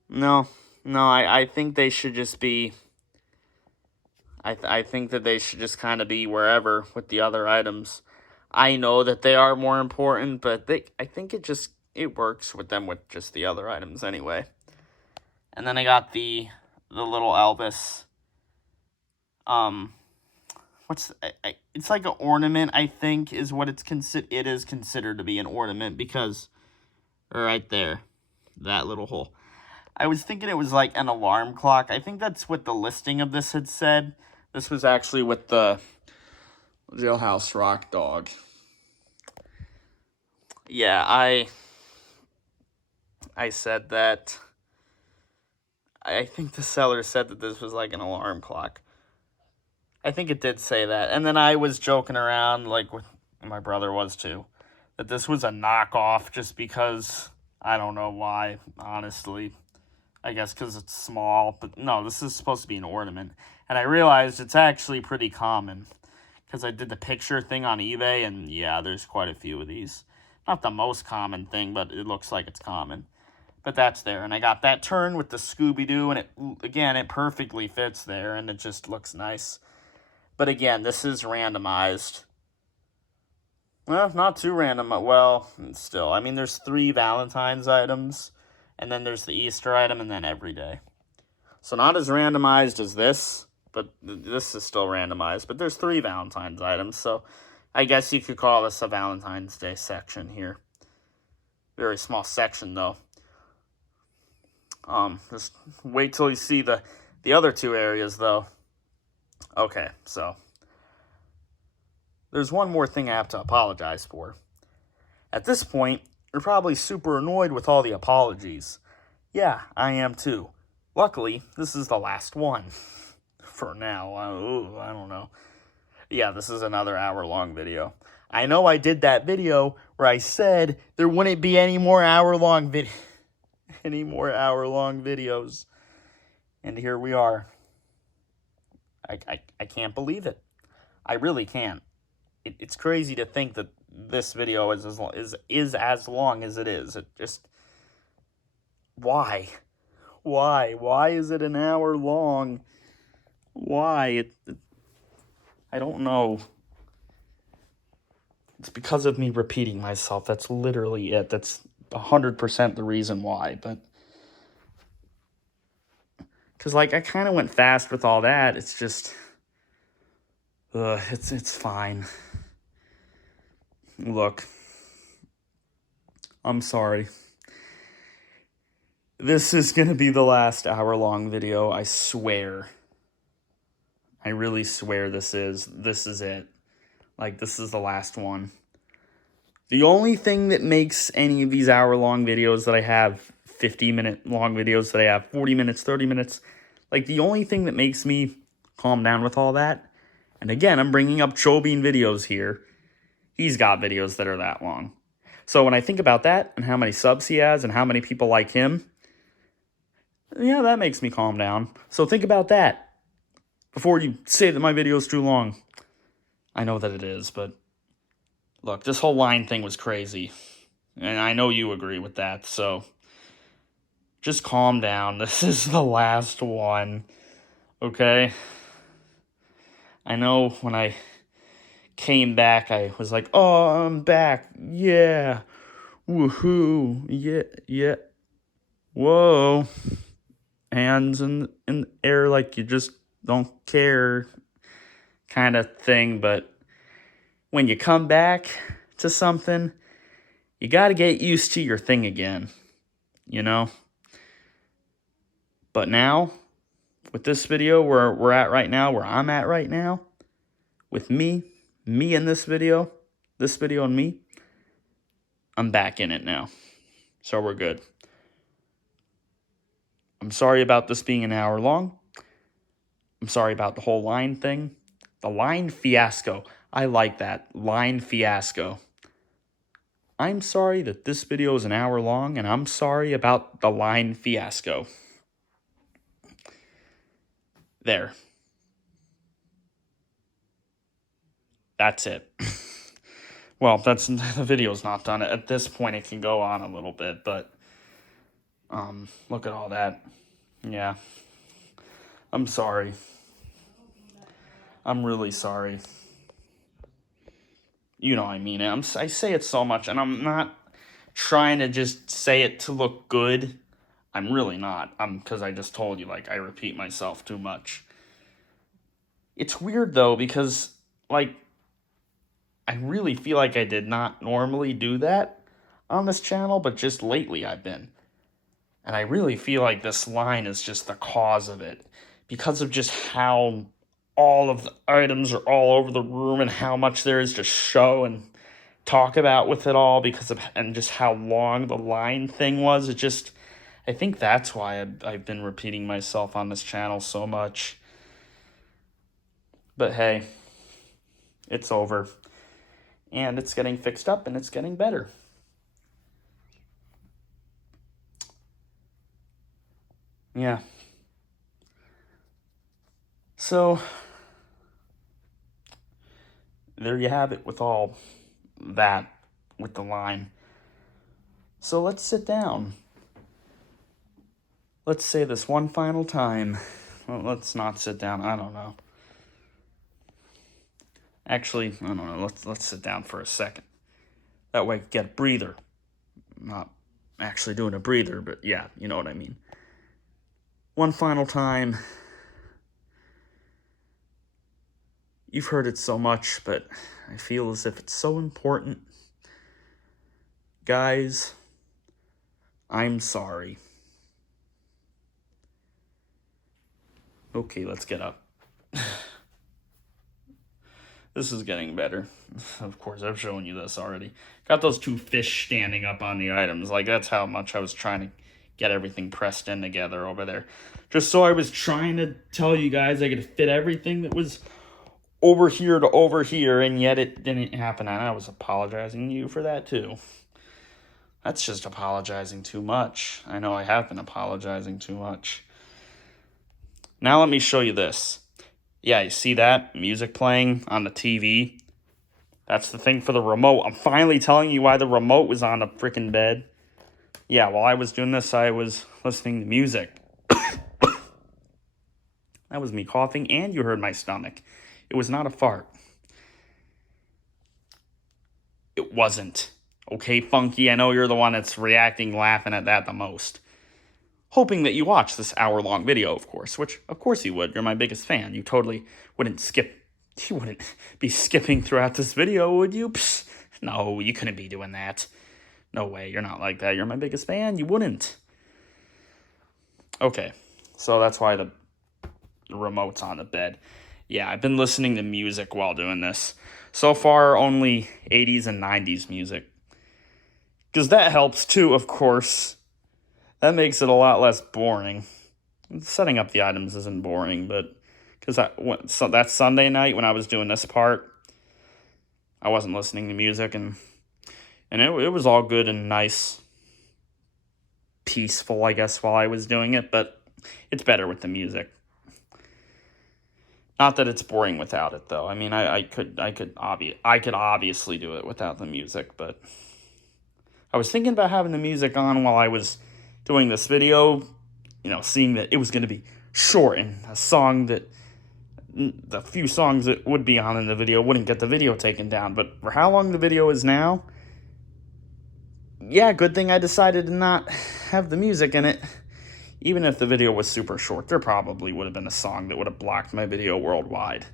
No, I think they should just be... I think that they should just kind of be wherever with the other items. I know that they are more important, but I think it works with them with just the other items anyway. And then I got the little Elvis. It's like an ornament, I think, is what it is considered to be an ornament because right there, that little hole. I was thinking it was like an alarm clock. I think that's what the listing of this had said. This was actually with the Jailhouse Rock dog. Yeah, I said that. I think the seller said that this was like an alarm clock. I think it did say that. And then I was joking around, like with my brother was too, that this was a knockoff just because, I don't know why, honestly. I guess because it's small. But no, this is supposed to be an ornament. And I realized it's actually pretty common because I did the picture thing on eBay. And yeah, there's quite a few of these. Not the most common thing, but it looks like it's common. But that's there. And I got that turn with the Scooby-Doo. And it perfectly fits there. And it just looks nice. But again, this is randomized. Well, not too random. Well, still. I mean, there's 3 Valentine's items. And then there's the Easter item and then every day. So not as randomized as this. but this is still randomized. But there's 3 Valentine's items, so I guess you could call this a Valentine's Day section here. Very small section, though. Just wait till you see the other 2 areas, though. Okay, so there's one more thing I have to apologize for. At this point, you're probably super annoyed with all the apologies. Yeah, I am too. Luckily, this is the last one. For now. I don't know. Yeah, this is another hour-long video. I know I did that video where I said there wouldn't be any more hour-long videos. And here we are. I can't believe it. I really can't. It's crazy to think that this video is as long as it is. It just... Why? Why is it an hour long? Why? I don't know. It's because of me repeating myself. That's literally it. That's 100% the reason why. But because like I kind of went fast with all that. It's just, it's fine. Look, I'm sorry. This is gonna be the last hour-long video. I swear. I really swear this is it. Like, this is the last one. The only thing that makes any of these hour-long videos that I have, 50-minute long videos that I have, 40 minutes, 30 minutes, like, the only thing that makes me calm down with all that, and again, I'm bringing up Chobeen videos here, he's got videos that are that long. So when I think about that, and how many subs he has, and how many people like him, yeah, that makes me calm down. So think about that before you say that my video is too long. I know that it is, but look, this whole line thing was crazy. And I know you agree with that, so just calm down. This is the last one, okay? I know when I came back, I was like, oh, I'm back. Yeah. Woohoo. Yeah. Whoa. Hands in the air like you just don't care kind of thing. But when you come back to something, you got to get used to your thing again, you know? But now, with this video where we're at right now, where I'm at right now, with me in this video and me, I'm back in it now. So we're good. I'm sorry about this being an hour long. I'm sorry about the whole line thing. The line fiasco. I like that. Line fiasco. I'm sorry that this video is an hour long, and I'm sorry about the line fiasco. There. That's it. Well, the video's not done. At this point, it can go on a little bit, but look at all that. Yeah. I'm sorry. I'm really sorry. You know I mean it. I say it so much, and I'm not trying to just say it to look good. I'm really not. Because I just told you, like, I repeat myself too much. It's weird, though, because, like, I really feel like I did not normally do that on this channel, but just lately I've been. And I really feel like this line is just the cause of it. Because of just how all of the items are all over the room and how much there is to show and talk about with it all, and just how long the line thing was. It just, I think that's why I've been repeating myself on this channel so much. But hey, it's over. And it's getting fixed up and it's getting better. Yeah. So, there you have it with all that, with the line. So let's sit down. Let's say this one final time. Well, let's not sit down. I don't know. Actually, I don't know. Let's sit down for a second. That way I can get a breather. I'm not actually doing a breather, but yeah, you know what I mean. One final time. You've heard it so much, but I feel as if it's so important. Guys, I'm sorry. Okay, let's get up. This is getting better. Of course, I've shown you this already. Got those two fish standing up on the items. Like, that's how much I was trying to get everything pressed in together over there. Just so I was trying to tell you guys I could fit everything that was over here to over here, and yet it didn't happen, and I was apologizing to you for that too. That's just apologizing too much. I know I have been apologizing too much. Now let me show you this. Yeah, you see that? Music playing on the TV. That's the thing for the remote. I'm finally telling you why the remote was on the freaking bed. Yeah, while I was doing this, I was listening to music. That was me coughing, and you heard my stomach. It was not a fart. It wasn't. Okay, Funky, I know you're the one that's reacting, laughing at that the most. Hoping that you watch this hour-long video, of course, which, of course you would. You're my biggest fan. You totally wouldn't be skipping throughout this video, would you? Psst. No, you couldn't be doing that. No way, you're not like that. You're my biggest fan. You wouldn't. Okay, so that's why the remote's on the bed. Yeah, I've been listening to music while doing this. So far, only 80s and 90s music. Because that helps too, of course. That makes it a lot less boring. Setting up the items isn't boring, but because that Sunday night when I was doing this part, I wasn't listening to music, and it was all good and nice, peaceful, I guess, while I was doing it, but it's better with the music. Not that it's boring without it, though. I mean, I could obviously do it without the music, but I was thinking about having the music on while I was doing this video, seeing that it was going to be short and a song that the few songs that would be on in the video wouldn't get the video taken down. But for how long the video is now, yeah, good thing I decided to not have the music in it. Even if the video was super short, there probably would have been a song that would have blocked my video worldwide.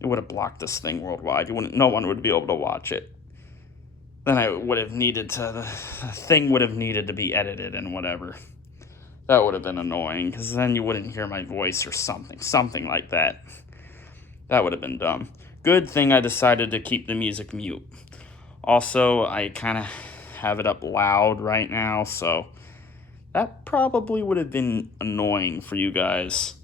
It would have blocked this thing worldwide. No one would be able to watch it. Then the thing would have needed to be edited and whatever. That would have been annoying, because then you wouldn't hear my voice or something like that. That would have been dumb. Good thing I decided to keep the music mute. Also, I kind of have it up loud right now, so that probably would have been annoying for you guys.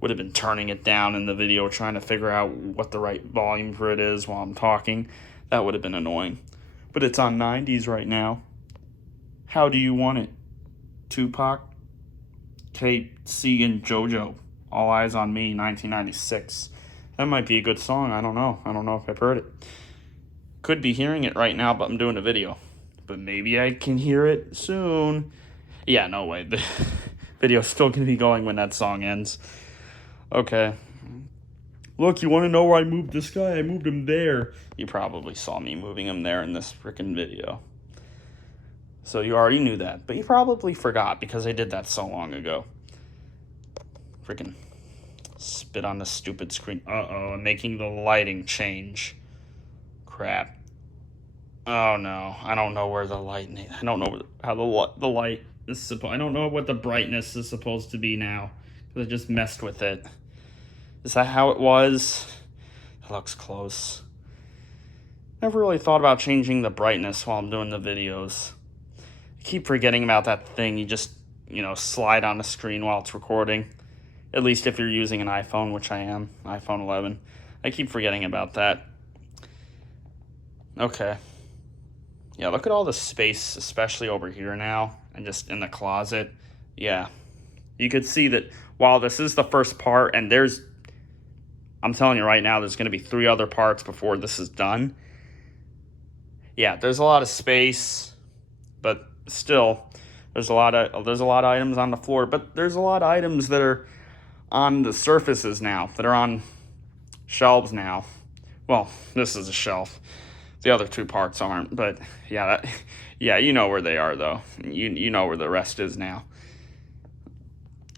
Would have been turning it down in the video, trying to figure out what the right volume for it is while I'm talking. That would have been annoying. But it's on 90s right now. How do you want it? Tupac, KC, and JoJo. All Eyes on Me, 1996. That might be a good song. I don't know. I don't know if I've heard it. Could be hearing it right now, but I'm doing a video. But maybe I can hear it soon. Yeah, no way. The video's still going to be going when that song ends. Okay. Look, you want to know where I moved this guy? I moved him there. You probably saw me moving him there in this freaking video. So you already knew that. But you probably forgot because I did that so long ago. Freaking spit on the stupid screen. Uh-oh, I'm making the lighting change. Crap. Oh, no. I don't know where the light... I don't know how the light is supposed... I don't know what the brightness is supposed to be now. Because I just messed with it. Is that how it was? It looks close. Never really thought about changing the brightness while I'm doing the videos. I keep forgetting about that thing. You just, slide on the screen while it's recording. At least if you're using an iPhone, which I am. iPhone 11. I keep forgetting about that. Okay. Yeah, look at all the space, especially over here now. And just in the closet. Yeah. You could see that while this is the first part, and I'm telling you right now, there's going to be 3 other parts before this is done. Yeah, there's a lot of space, but still, there's a lot of items on the floor, but there's a lot of items that are on the surfaces now, that are on shelves now. Well, this is a shelf. The other 2 parts aren't, but yeah, you know where they are, though. You know where the rest is now.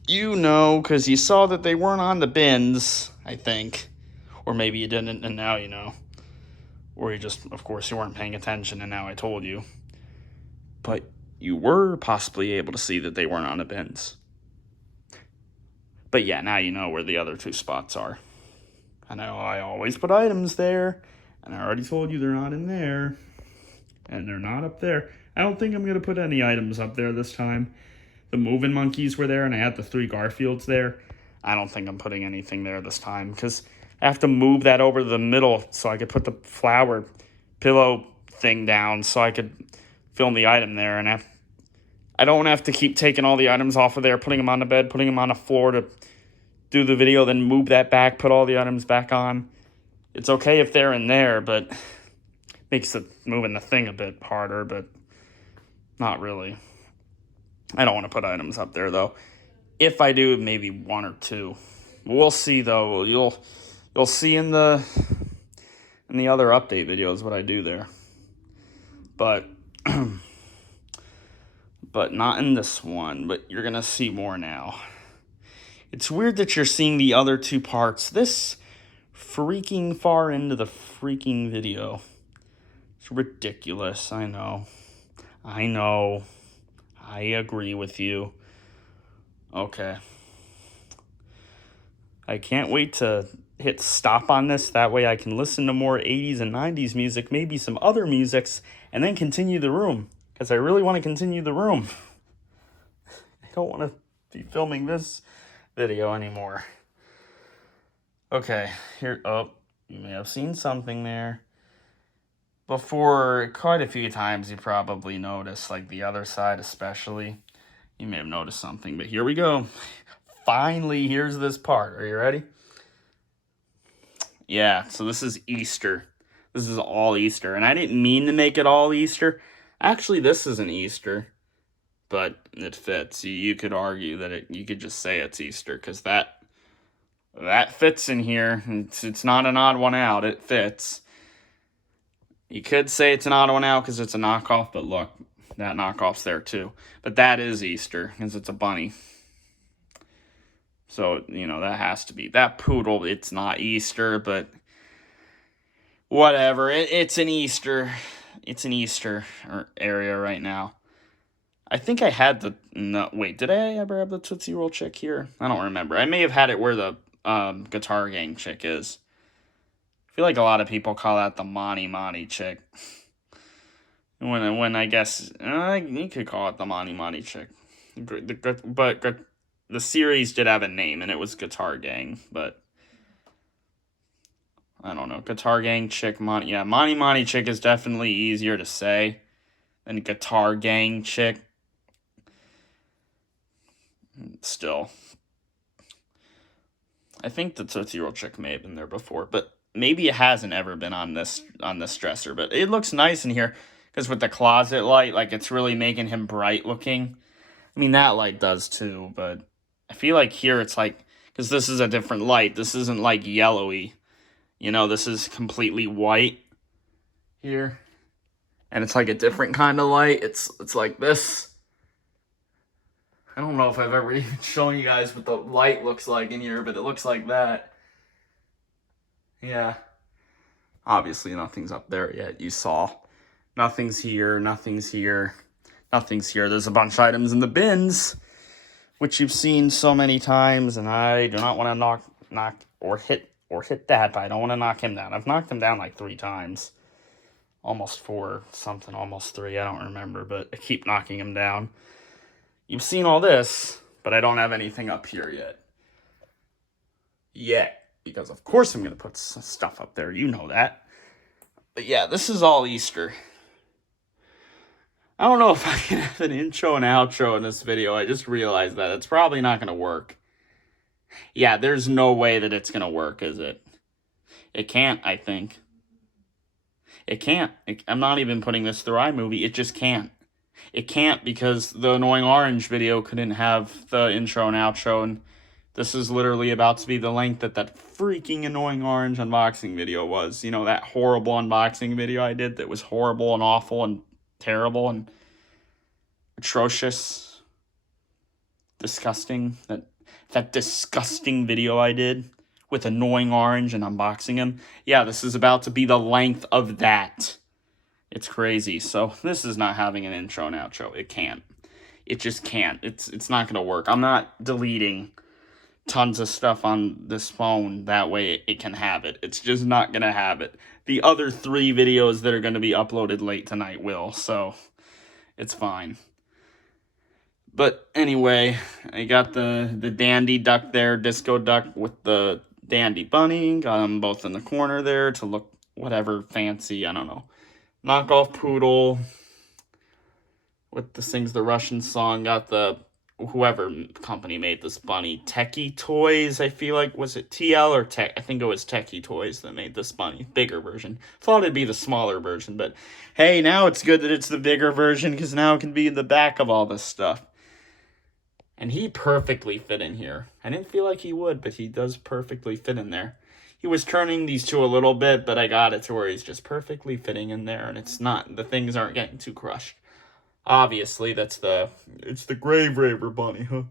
You know, because you saw that they weren't on the bins, I think. Or maybe you didn't, and now you know. Or you just, of course, you weren't paying attention, and now I told you. But you were possibly able to see that they weren't on the bins. But yeah, now you know where the other two spots are. I know I always put items there, and I already told you they're not in there, and they're not up there. I don't think I'm going to put any items up there this time. The moving monkeys were there, and I had the 3 Garfields there. I don't think I'm putting anything there this time, because I have to move that over to the middle so I could put the flower pillow thing down so I could film the item there, and I don't have to keep taking all the items off of there, putting them on the bed, putting them on the floor to do the video, then move that back, put all the items back on. It's okay if they're in there, but makes moving the thing a bit harder, but not really. I don't want to put items up there, though. If I do, maybe 1 or 2. We'll see, though. You'll see in the other update videos what I do there. But but not in this one, but you're going to see more now. It's weird that you're seeing the other 2 parts this freaking far into the freaking video. It's ridiculous, I know. I agree with you. Okay. I can't wait to hit stop on this. That way I can listen to more 80s and 90s music, maybe some other musics, and then continue the room. Because I really want to continue the room. I don't want to be filming this video anymore. Okay, here, oh, you may have seen something there. Before, quite a few times, you probably noticed, like the other side especially. You may have noticed something, but here we go. Finally, here's this part. Are you ready? Yeah, so this is Easter. This is all Easter, and I didn't mean to make it all Easter. Actually, this isn't Easter, but it fits. You could argue that you could just say it's Easter, because that fits in here. It's not an odd one out. It fits. You could say it's an odd one out because it's a knockoff, but look, that knockoff's there too. But that is Easter because it's a bunny. So, you know, that has to be. That poodle, it's not Easter, but whatever. It's an Easter. It's an Easter area right now. I think I had the... No, wait, did I ever have the Tootsie Roll chick here? I don't remember. I may have had it where the Guitar Gang chick is. I feel like a lot of people call that the Monty chick. When I guess... you could call it the Monty chick. But the series did have a name, and it was Guitar Gang, but... I don't know. Guitar Gang chick, Monty... Yeah, Monty chick is definitely easier to say than Guitar Gang chick. Still. I think the Tootsie Roll chick may have been there before, but maybe it hasn't ever been on this dresser. But it looks nice in here, because with the closet light, like, it's really making him bright looking. I mean, that light does too, but I feel like here it's like, because this is a different light. This isn't like yellowy. You know, this is completely white here. And it's like a different kind of light. It's like this. I don't know if I've ever even shown you guys what the light looks like in here, but it looks like that. Yeah. Obviously, nothing's up there yet. You saw. Nothing's here. Nothing's here. Nothing's here. There's a bunch of items in the bins, which you've seen so many times, and I do not want to knock or hit that, but I don't want to knock him down. I've knocked him down like 3 times. Almost 4 something, almost 3, I don't remember, but I keep knocking him down. You've seen all this, but I don't have anything up here yet. Because of course I'm going to put stuff up there, you know that. But yeah, this is all Easter. I don't know if I can have an intro and outro in this video. I just realized that. It's probably not going to work. Yeah, there's no way that it's going to work, is it? It can't, I think. It can't. I'm not even putting this through iMovie. It just can't. It can't because the Annoying Orange video couldn't have the intro and outro, and this is literally about to be the length that freaking Annoying Orange unboxing video was. You know, that horrible unboxing video I did that was horrible and awful and terrible and atrocious. Disgusting. That disgusting video I did with Annoying Orange and unboxing him. Yeah, this is about to be the length of that. It's crazy. So this is not having an intro and outro. It can't. It just can't. It's not going to work. I'm not deleting tons of stuff on this phone. That way it can have it. It's just not going to have it. The other 3 videos that are going to be uploaded late tonight will. So it's fine. But anyway, I got the Dandy Duck there, Disco Duck with the Dandy Bunny. Got them both in the corner there to look whatever fancy, I don't know. Knockoff Poodle with the Sings the Russian song. Got the, whoever company made this bunny, Techie Toys, I feel like. Was it TL or Tech? I think it was Techie Toys that made this bunny. Bigger version. Thought it'd be the smaller version, but hey, now it's good that it's the bigger version because now it can be in the back of all this stuff. And he perfectly fit in here. I didn't feel like he would, but he does perfectly fit in there. He was turning these two a little bit, but I got it to where he's just perfectly fitting in there, and it's not, the things aren't getting too crushed. Obviously, it's the Grave Raver bunny, huh?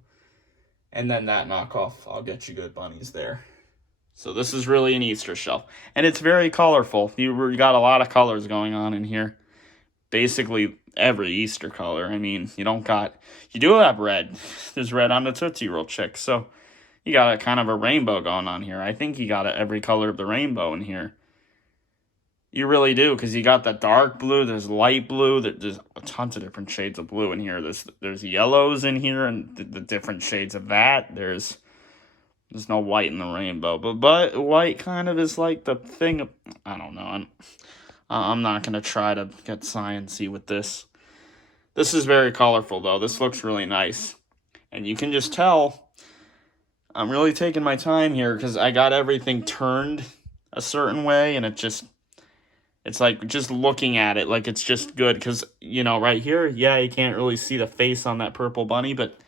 And then that knockoff, I'll Get You Good bunnies there. So this is really an Easter shelf. And it's very colorful. You got a lot of colors going on in here. Basically every Easter color. I mean, you do have red. There's red on the Tootsie Roll chick, so you got a kind of a rainbow going on here. I think you got every color of the rainbow in here. You really do, because you got the dark blue, there's light blue, there's tons of different shades of blue in here. There's yellows in here, and the different shades of that. There's no white in the rainbow, but white kind of is like the thing. I don't know. I'm not going to try to get sciencey with this. This is very colorful, though. This looks really nice. And you can just tell I'm really taking my time here because I got everything turned a certain way, and it's like just looking at it, like it's just good. Because, you know, right here, yeah, you can't really see the face on that purple bunny, but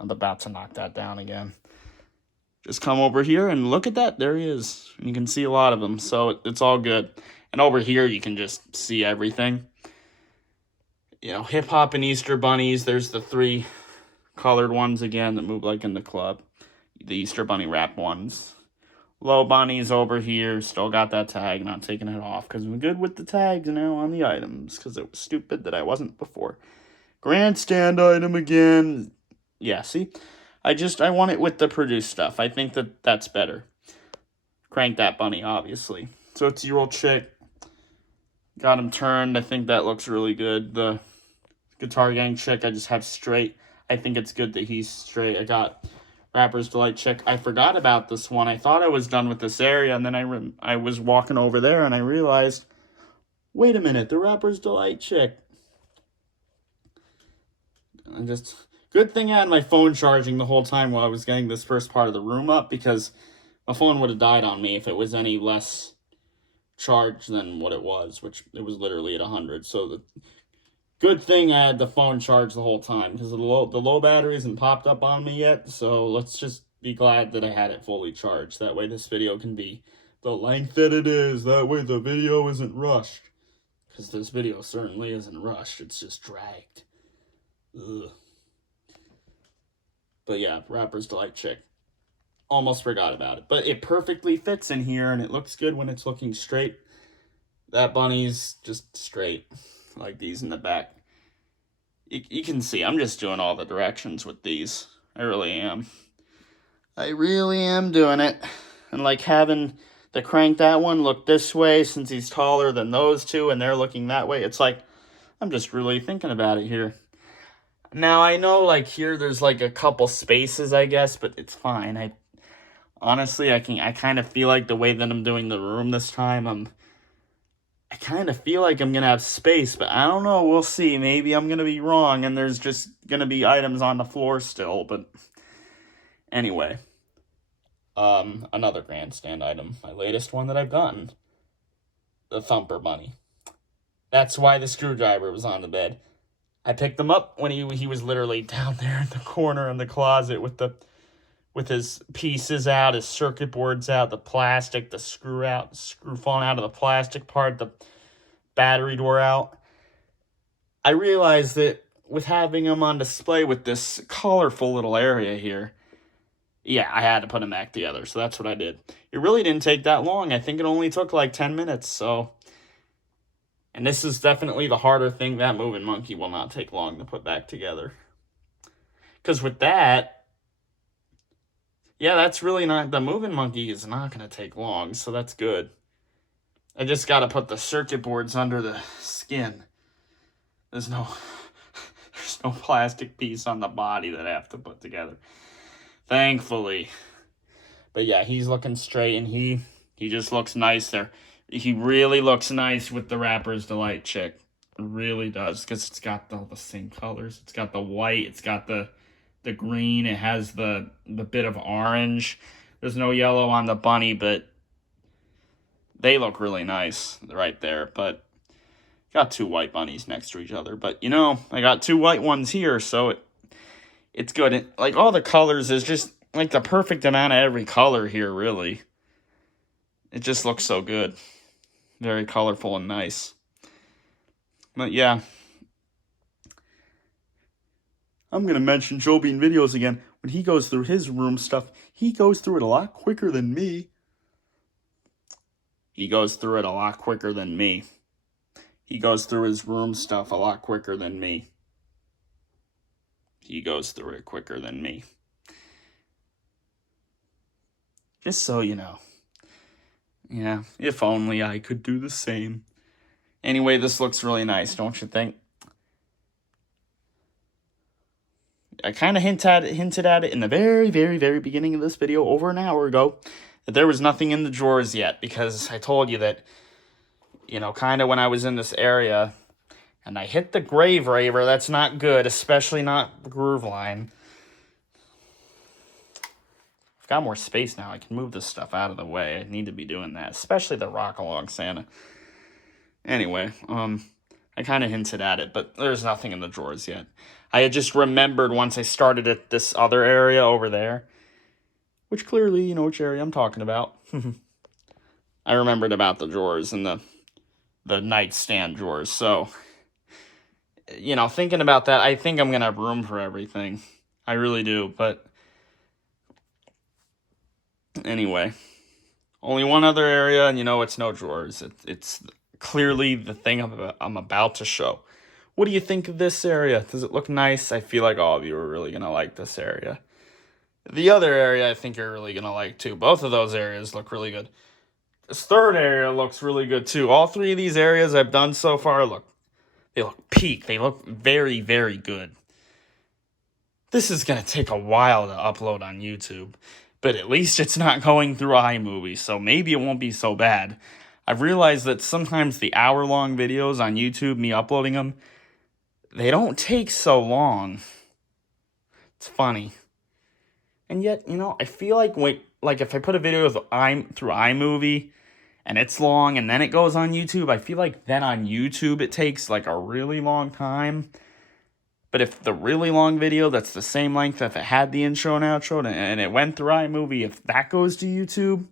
I'm about to knock that down again. Just come over here and look at that. There he is. You can see a lot of them, so it's all good. And over here, you can just see everything. You know, Hip Hop and Easter bunnies. There's the 3 colored ones again that move like in the club. The Easter bunny wrap ones. Low bunnies over here. Still got that tag. Not taking it off because I'm good with the tags now on the items because it was stupid that I wasn't before. Grandstand item again. Yeah, see? I want it with the produced stuff. I think that's better. Crank That Bunny, obviously. So it's your old chick. Got him turned. I think that looks really good. The Guitar Gang chick, I just have straight. I think it's good that he's straight. I got Rapper's Delight chick. I forgot about this one. I thought I was done with this area, and then I was walking over there, and I realized, wait a minute, the Rapper's Delight chick. Good thing I had my phone charging the whole time while I was getting this first part of the room up, because my phone would have died on me if it was any less charged than what it was, which it was literally at 100. So the good thing I had the phone charged the whole time, because the low battery hasn't popped up on me yet. So let's just be glad that I had it fully charged. That way this video can be the length that it is. That way the video isn't rushed. Because this video certainly isn't rushed. It's just dragged. Ugh. But yeah, Rapper's Delight chick. Almost forgot about it. But it perfectly fits in here, and it looks good when it's looking straight. That bunny's just straight, like these in the back. You can see, I'm just doing all the directions with these. I really am. I really am doing it. And like having the Crank That one look this way, since he's taller than those two, and they're looking that way. It's like, I'm just really thinking about it here. Now, I know, like, here there's, like, a couple spaces, I guess, but it's fine. Honestly, I kind of feel like the way that I'm doing the room this time, I kind of feel like I'm going to have space, but I don't know. We'll see. Maybe I'm going to be wrong, and there's just going to be items on the floor still, but anyway. Another grandstand item. My latest one that I've gotten. The Thumper Bunny. That's why the screwdriver was on the bed. I picked him up when he was literally down there in the corner in the closet with his pieces out, his circuit boards out, the plastic, the screw falling out of the plastic part, the battery door out. I realized that with having him on display with this colorful little area here, Yeah, I had to put them back together, so that's what I did. It really didn't take that long. I think it only took like 10 minutes, so... And this is definitely the harder thing. That moving monkey will not take long to put back together. Because with that, yeah, that's really not... The moving monkey is not going to take long, so that's good. I just got to put the circuit boards under the skin. There's no plastic piece on the body that I have to put together. Thankfully. But yeah, he's looking straight, and he just looks nice there. He really looks nice with the Rapper's Delight chick. It really does, because it's got all the same colors. It's got the white, it's got the green, it has the bit of orange. There's no yellow on the bunny, but they look really nice right there. But got two white bunnies next to each other. But, you know, I got two white ones here, so it's good. And, like, all the colors is just, like, the perfect amount of every color here, really. It just looks so good. Very colorful and nice. But, yeah. I'm going to mention Joe Bean Videos again. When he goes through his room stuff, he goes through it a lot quicker than me. He goes through it a lot quicker than me. He goes through his room stuff a lot quicker than me. He goes through it quicker than me. Just so you know. Yeah, if only I could do the same. Anyway, this looks really nice, don't you think? I kind of hinted at it in the very, very, very beginning of this video over an hour ago that there was nothing in the drawers yet, because I told you that, you know, kind of when I was in this area and I hit the Grave Raver, that's not good, especially not Groove Line. I've got more space now. I can move this stuff out of the way. I need to be doing that, especially the Rock-A-Log Santa. Anyway, I kind of hinted at it, but there's nothing in the drawers yet. I had just remembered once I started at this other area over there, which clearly you know which area I'm talking about. I remembered about the drawers and the nightstand drawers. So, you know, thinking about that, I think I'm going to have room for everything. I really do, but anyway. Only one other area, and you know it's no drawers. It's clearly the thing I'm about to show. What do you think of this area? Does it look nice? I feel like all of you are really going to like this area. The other area I think you're really going to like too. Both of those areas look really good. This third area looks really good too. All three of these areas I've done so far look peak. They look very, very good. This is going to take a while to upload on YouTube, but at least it's not going through iMovie, so maybe it won't be so bad. I've realized that sometimes the hour-long videos on YouTube, me uploading them, they don't take so long. It's funny. And yet, you know, I feel like if I put a video through iMovie and it's long and then it goes on YouTube, I feel like then on YouTube it takes like a really long time. But if the really long video that's the same length, if it had the intro and outro and it went through iMovie, if that goes to YouTube,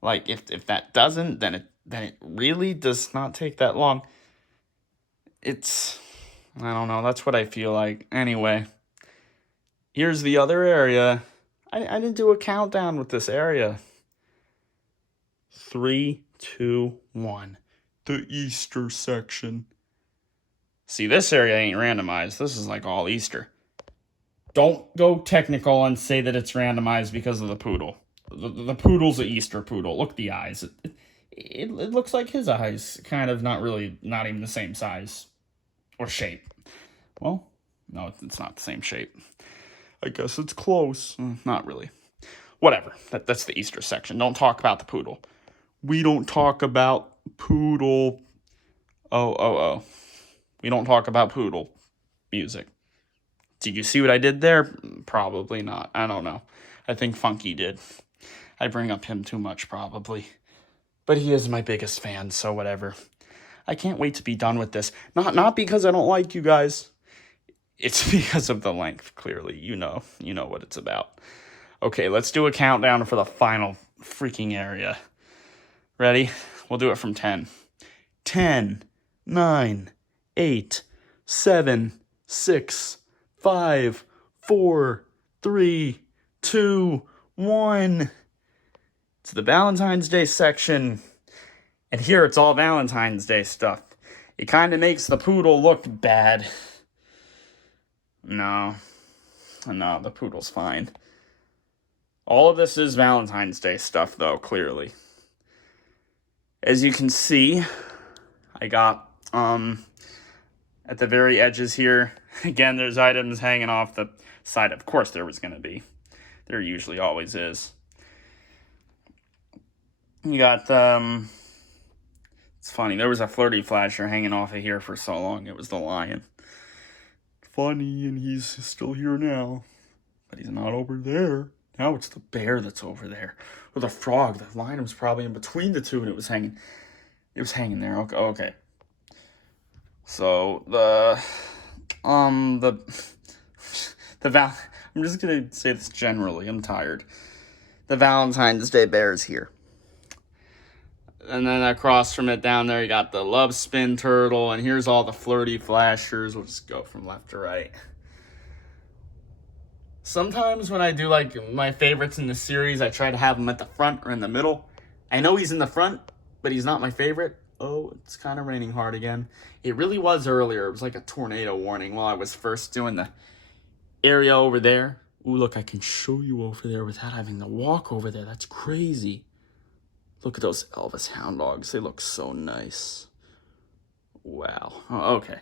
like if that doesn't, then it really does not take that long. I don't know, that's what I feel like. Anyway, here's the other area. I didn't do a countdown with this area. 3, 2, 1. The Easter section. See, this area ain't randomized. This is like all Easter. Don't go technical and say that it's randomized because of the poodle. The poodle's an Easter poodle. Look at the eyes. It looks like his eyes. Kind of not even the same size. Or shape. Well, no, it's not the same shape. I guess it's close. Not really. Whatever. That's the Easter section. Don't talk about the poodle. We don't talk about poodle. Oh. We don't talk about poodle music. Did you see what I did there? Probably not. I don't know. I think Funky did. I bring up him too much, probably. But he is my biggest fan, so whatever. I can't wait to be done with this. Not because I don't like you guys. It's because of the length, clearly. You know what it's about. Okay, let's do a countdown for the final freaking area. Ready? We'll do it from 10. 10, 9, 8, 7, 6, 5, 4, 3, 2, 1. It's the Valentine's Day section. And here it's all Valentine's Day stuff. It kind of makes the poodle look bad. No, the poodle's fine. All of this is Valentine's Day stuff, though, clearly. As you can see, I got, at the very edges here, again, there's items hanging off the side. Of course there was going to be. There usually always is. You got, it's funny, there was a flirty flasher hanging off of here for so long. It was the lion. Funny, and he's still here now. But he's not over there. Now it's the bear that's over there. Or the frog. The lion was probably in between the two, and it was hanging there. Okay. So, I'm just gonna say this generally. I'm tired. The Valentine's Day bear is here. And then across from it down there, you got the Love Spin Turtle, and here's all the flirty flashers. We'll just go from left to right. Sometimes when I do like my favorites in the series, I try to have them at the front or in the middle. I know he's in the front, but he's not my favorite. Oh, it's kind of raining hard again. It really was earlier. It was like a tornado warning while I was first doing the area over there. Ooh, look, I can show you over there without having to walk over there. That's crazy. Look at those Elvis hound dogs. They look so nice. Wow. Oh, okay.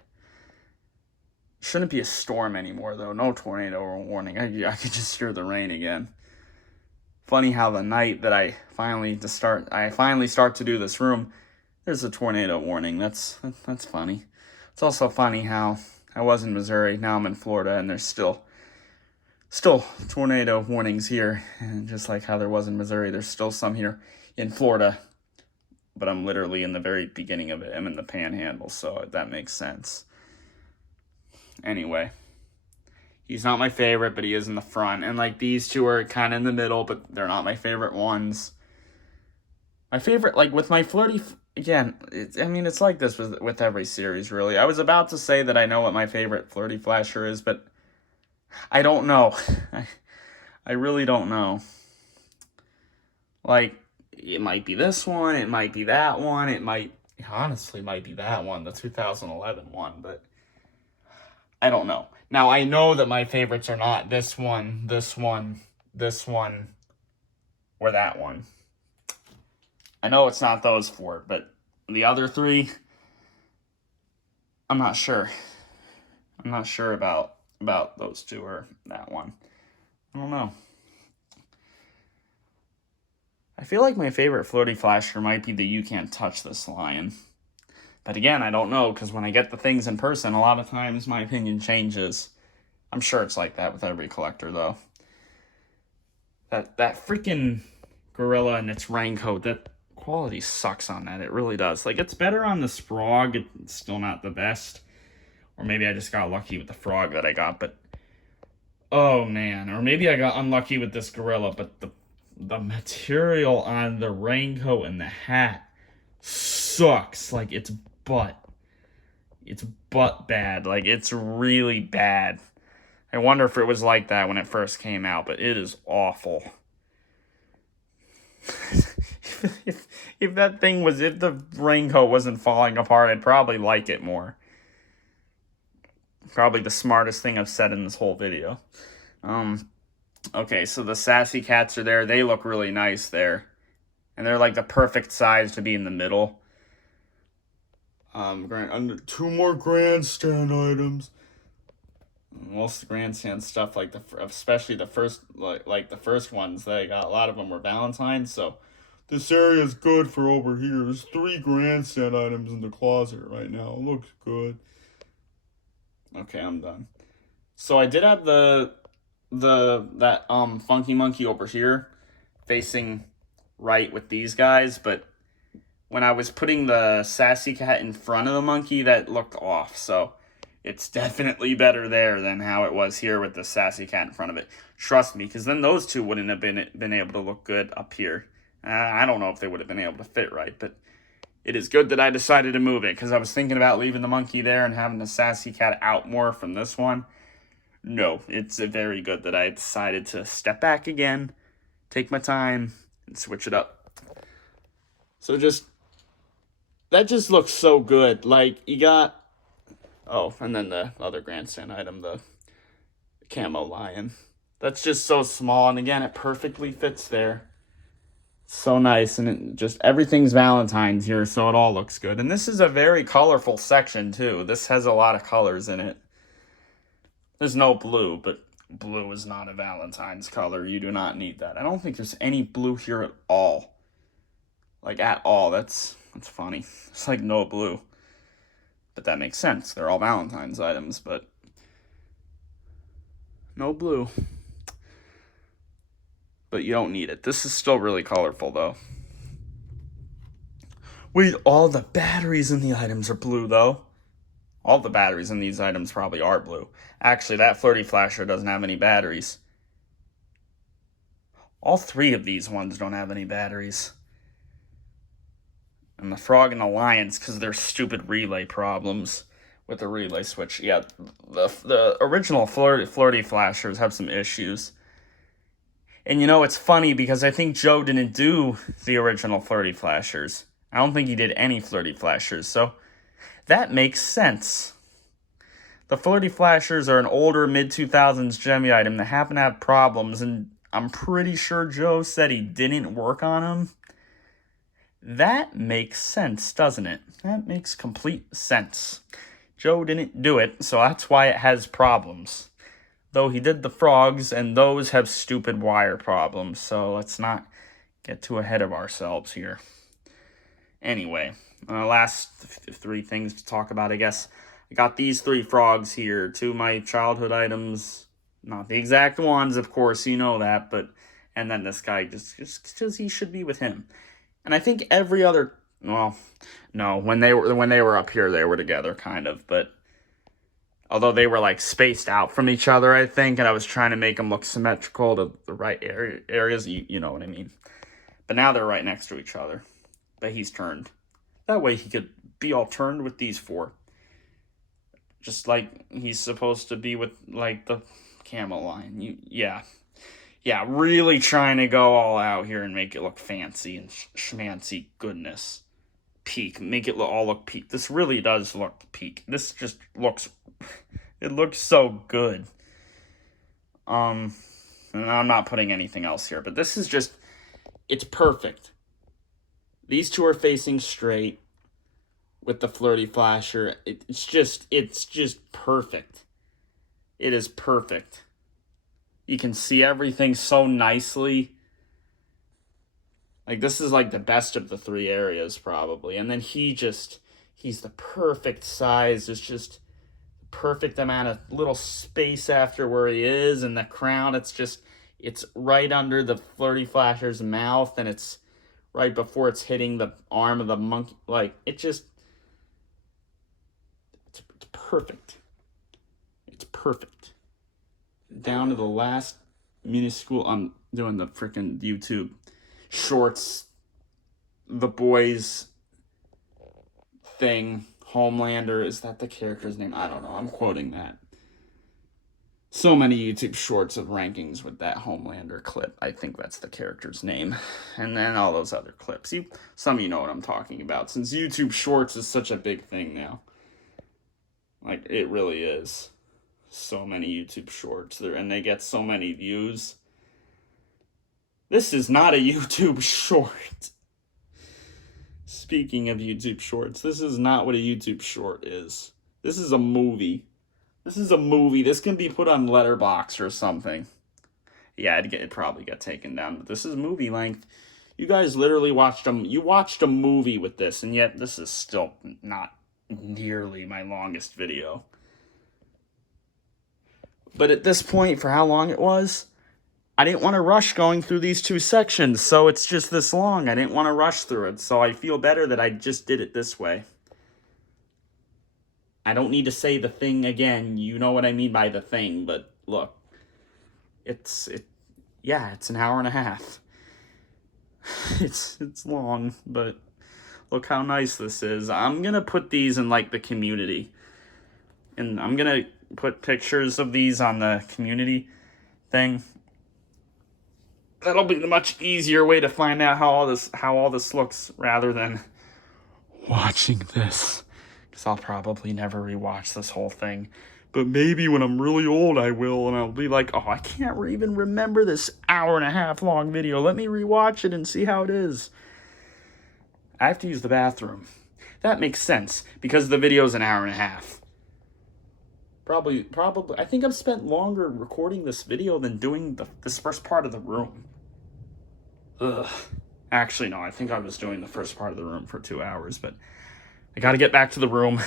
Shouldn't be a storm anymore, though. No tornado warning. I could just hear the rain again. Funny how the night that I finally start to do this room, there's a tornado warning. That's funny. It's also funny how I was in Missouri, now I'm in Florida, and there's still tornado warnings here. And just like how there was in Missouri, there's still some here in Florida. But I'm literally in the very beginning of it. I'm in the Panhandle, so that makes sense. Anyway, he's not my favorite, but he is in the front. And like these two are kind of in the middle, but they're not my favorite ones. My favorite, like with my flirty, again, it's like this with every series, really. I was about to say that I know what my favorite flirty flasher is, but I don't know. I really don't know. Like, it might be this one, it might be that one, it honestly might be that one, the 2011 one, but I don't know. Now, I know that my favorites are not this one, this one, this one, or that one. I know it's not those four, but the other three, I'm not sure. I'm not sure about those two or that one. I don't know. I feel like my favorite flirty flasher might be the You Can't Touch This lion. But again, I don't know, because when I get the things in person, a lot of times my opinion changes. I'm sure it's like that with every collector, though. That freaking gorilla and its raincoat, that quality sucks on that. It really does. Like, it's better on the Sprog. It's still not the best. Or maybe I just got lucky with the frog that I got, but oh, man. Or maybe I got unlucky with this gorilla, but the material on the raincoat and the hat sucks. Like, it's butt bad. Like, it's really bad. I wonder if it was like that when it first came out, but it is awful. if the raincoat wasn't falling apart, I'd probably like it more. Probably the smartest thing I've said in this whole video. Okay, so the sassy cats are there. They look really nice there. And they're like the perfect size to be in the middle. Two more grandstand items. Most grandstand stuff, like especially the first, like the first ones that I got, a lot of them were Valentine's. So this area is good for over here. There's 3 grandstand items in the closet right now. It looks good. Okay, I'm done. So I did have that Funky Monkey over here facing right with these guys, but when I was putting the sassy cat in front of the monkey, that looked off. So it's definitely better there than how it was here with the sassy cat in front of it. Trust me, because then those two wouldn't have been able to look good up here. I don't know if they would have been able to fit right, but It is good that I decided to move it, because I was thinking about leaving the monkey there and having the sassy cat out more from this one. No, it's very good that I decided to step back again, take my time, and switch it up. So that just looks so good. Like, you got, oh, and then the other grandstand item, the camo lion. That's just so small, and again, it perfectly fits there. So nice, and it just, everything's Valentine's here, so it all looks good. And this is a very colorful section, too. This has a lot of colors in it. There's no blue, but blue is not a Valentine's color. You do not need that. I don't think there's any blue here at all. Like, at all. That's funny. It's like no blue. But that makes sense. They're all Valentine's items, but no blue. But you don't need it. This is still really colorful, though. Wait, all the batteries in the items are blue, though. All the batteries in these items probably are blue. Actually, that Flirty Flasher doesn't have any batteries. All three of these ones don't have any batteries. And the Frog and the Lions, because of their stupid relay problems with the relay switch. Yeah, the original Flirty Flashers have some issues. And you know, it's funny because I think Joe didn't do the original Flirty Flashers. I don't think he did any Flirty Flashers, so that makes sense. The Flirty Flashers are an older mid-2000s Gemmy item that happen to have problems, and I'm pretty sure Joe said he didn't work on them. That makes sense, doesn't it? That makes complete sense. Joe didn't do it, so that's why it has problems. Though he did the frogs, and those have stupid wire problems, so let's not get too ahead of ourselves here. Anyway, last three things to talk about, I guess. I got these three frogs here, two of my childhood items. Not the exact ones, of course, you know that, but, and then this guy, just because he should be with him. And I think every other, well, no, when they were up here, they were together, kind of, but although they were, like, spaced out from each other, I think, and I was trying to make them look symmetrical to the right areas, you know what I mean. But now they're right next to each other. But he's turned. That way he could be all turned with these four. Just like he's supposed to be with, like, the camo line. Yeah, really trying to go all out here and make it look fancy and schmancy goodness. Peak. Make it all look peak. This really does look peak. This just looks... It looks so good. And I'm not putting anything else here, but this is just... It's perfect. These two are facing straight with the Flirty Flasher. It's just perfect. It is perfect. You can see everything so nicely. Like, this is like the best of the three areas, probably. And then he's the perfect size. There's just the perfect amount of little space after where he is, and the crown, it's right under the Flirty Flasher's mouth, and it's right before it's hitting the arm of the monkey. Like, it's perfect. It's perfect. Down to the last minuscule. I'm doing the freaking YouTube shorts. The boys thing. Homelander. Is that the character's name? I don't know. I'm quoting that. So many YouTube shorts of rankings with that Homelander clip. I think that's the character's name. And then all those other clips. Some of you know what I'm talking about. Since YouTube shorts is such a big thing now. Like, it really is. So many YouTube shorts. And they get so many views. This is not a YouTube short. Speaking of YouTube shorts, this is not what a YouTube short is. This is a movie. This is a movie. This can be put on Letterboxd or something. Yeah, it'd probably get taken down, but this is movie length. You guys literally watched a movie with this, and yet this is still not nearly my longest video. But at this point, for how long it was, I didn't want to rush going through these two sections, so it's just this long. I didn't want to rush through it, so I feel better that I just did it this way. I don't need to say the thing again. You know what I mean by the thing, but look. It's an hour and a half. It's long, but Look how nice this is. I'm going to put these in, like, the community. And I'm going to put pictures of these on the community thing. That'll be the much easier way to find out how all this looks, rather than watching this. Because I'll probably never rewatch this whole thing. But maybe when I'm really old, I will, and I'll be like, oh, I can't even remember this hour-and-a-half long video. Let me rewatch it and see how it is. I have to use the bathroom. That makes sense, because the video's an hour and a half. Probably, I think I've spent longer recording this video than doing this first part of the room. Ugh. Actually, no, I think I was doing the first part of the room for 2 hours, but I gotta get back to the room.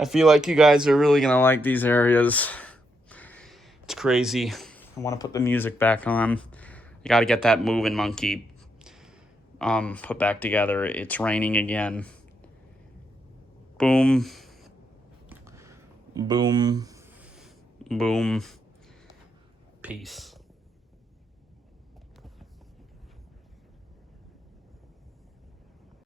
I feel like you guys are really gonna like these areas. It's crazy. I want to put the music back on. I gotta get that moving monkey put back together. It's raining again. Boom. Boom. Boom. Peace.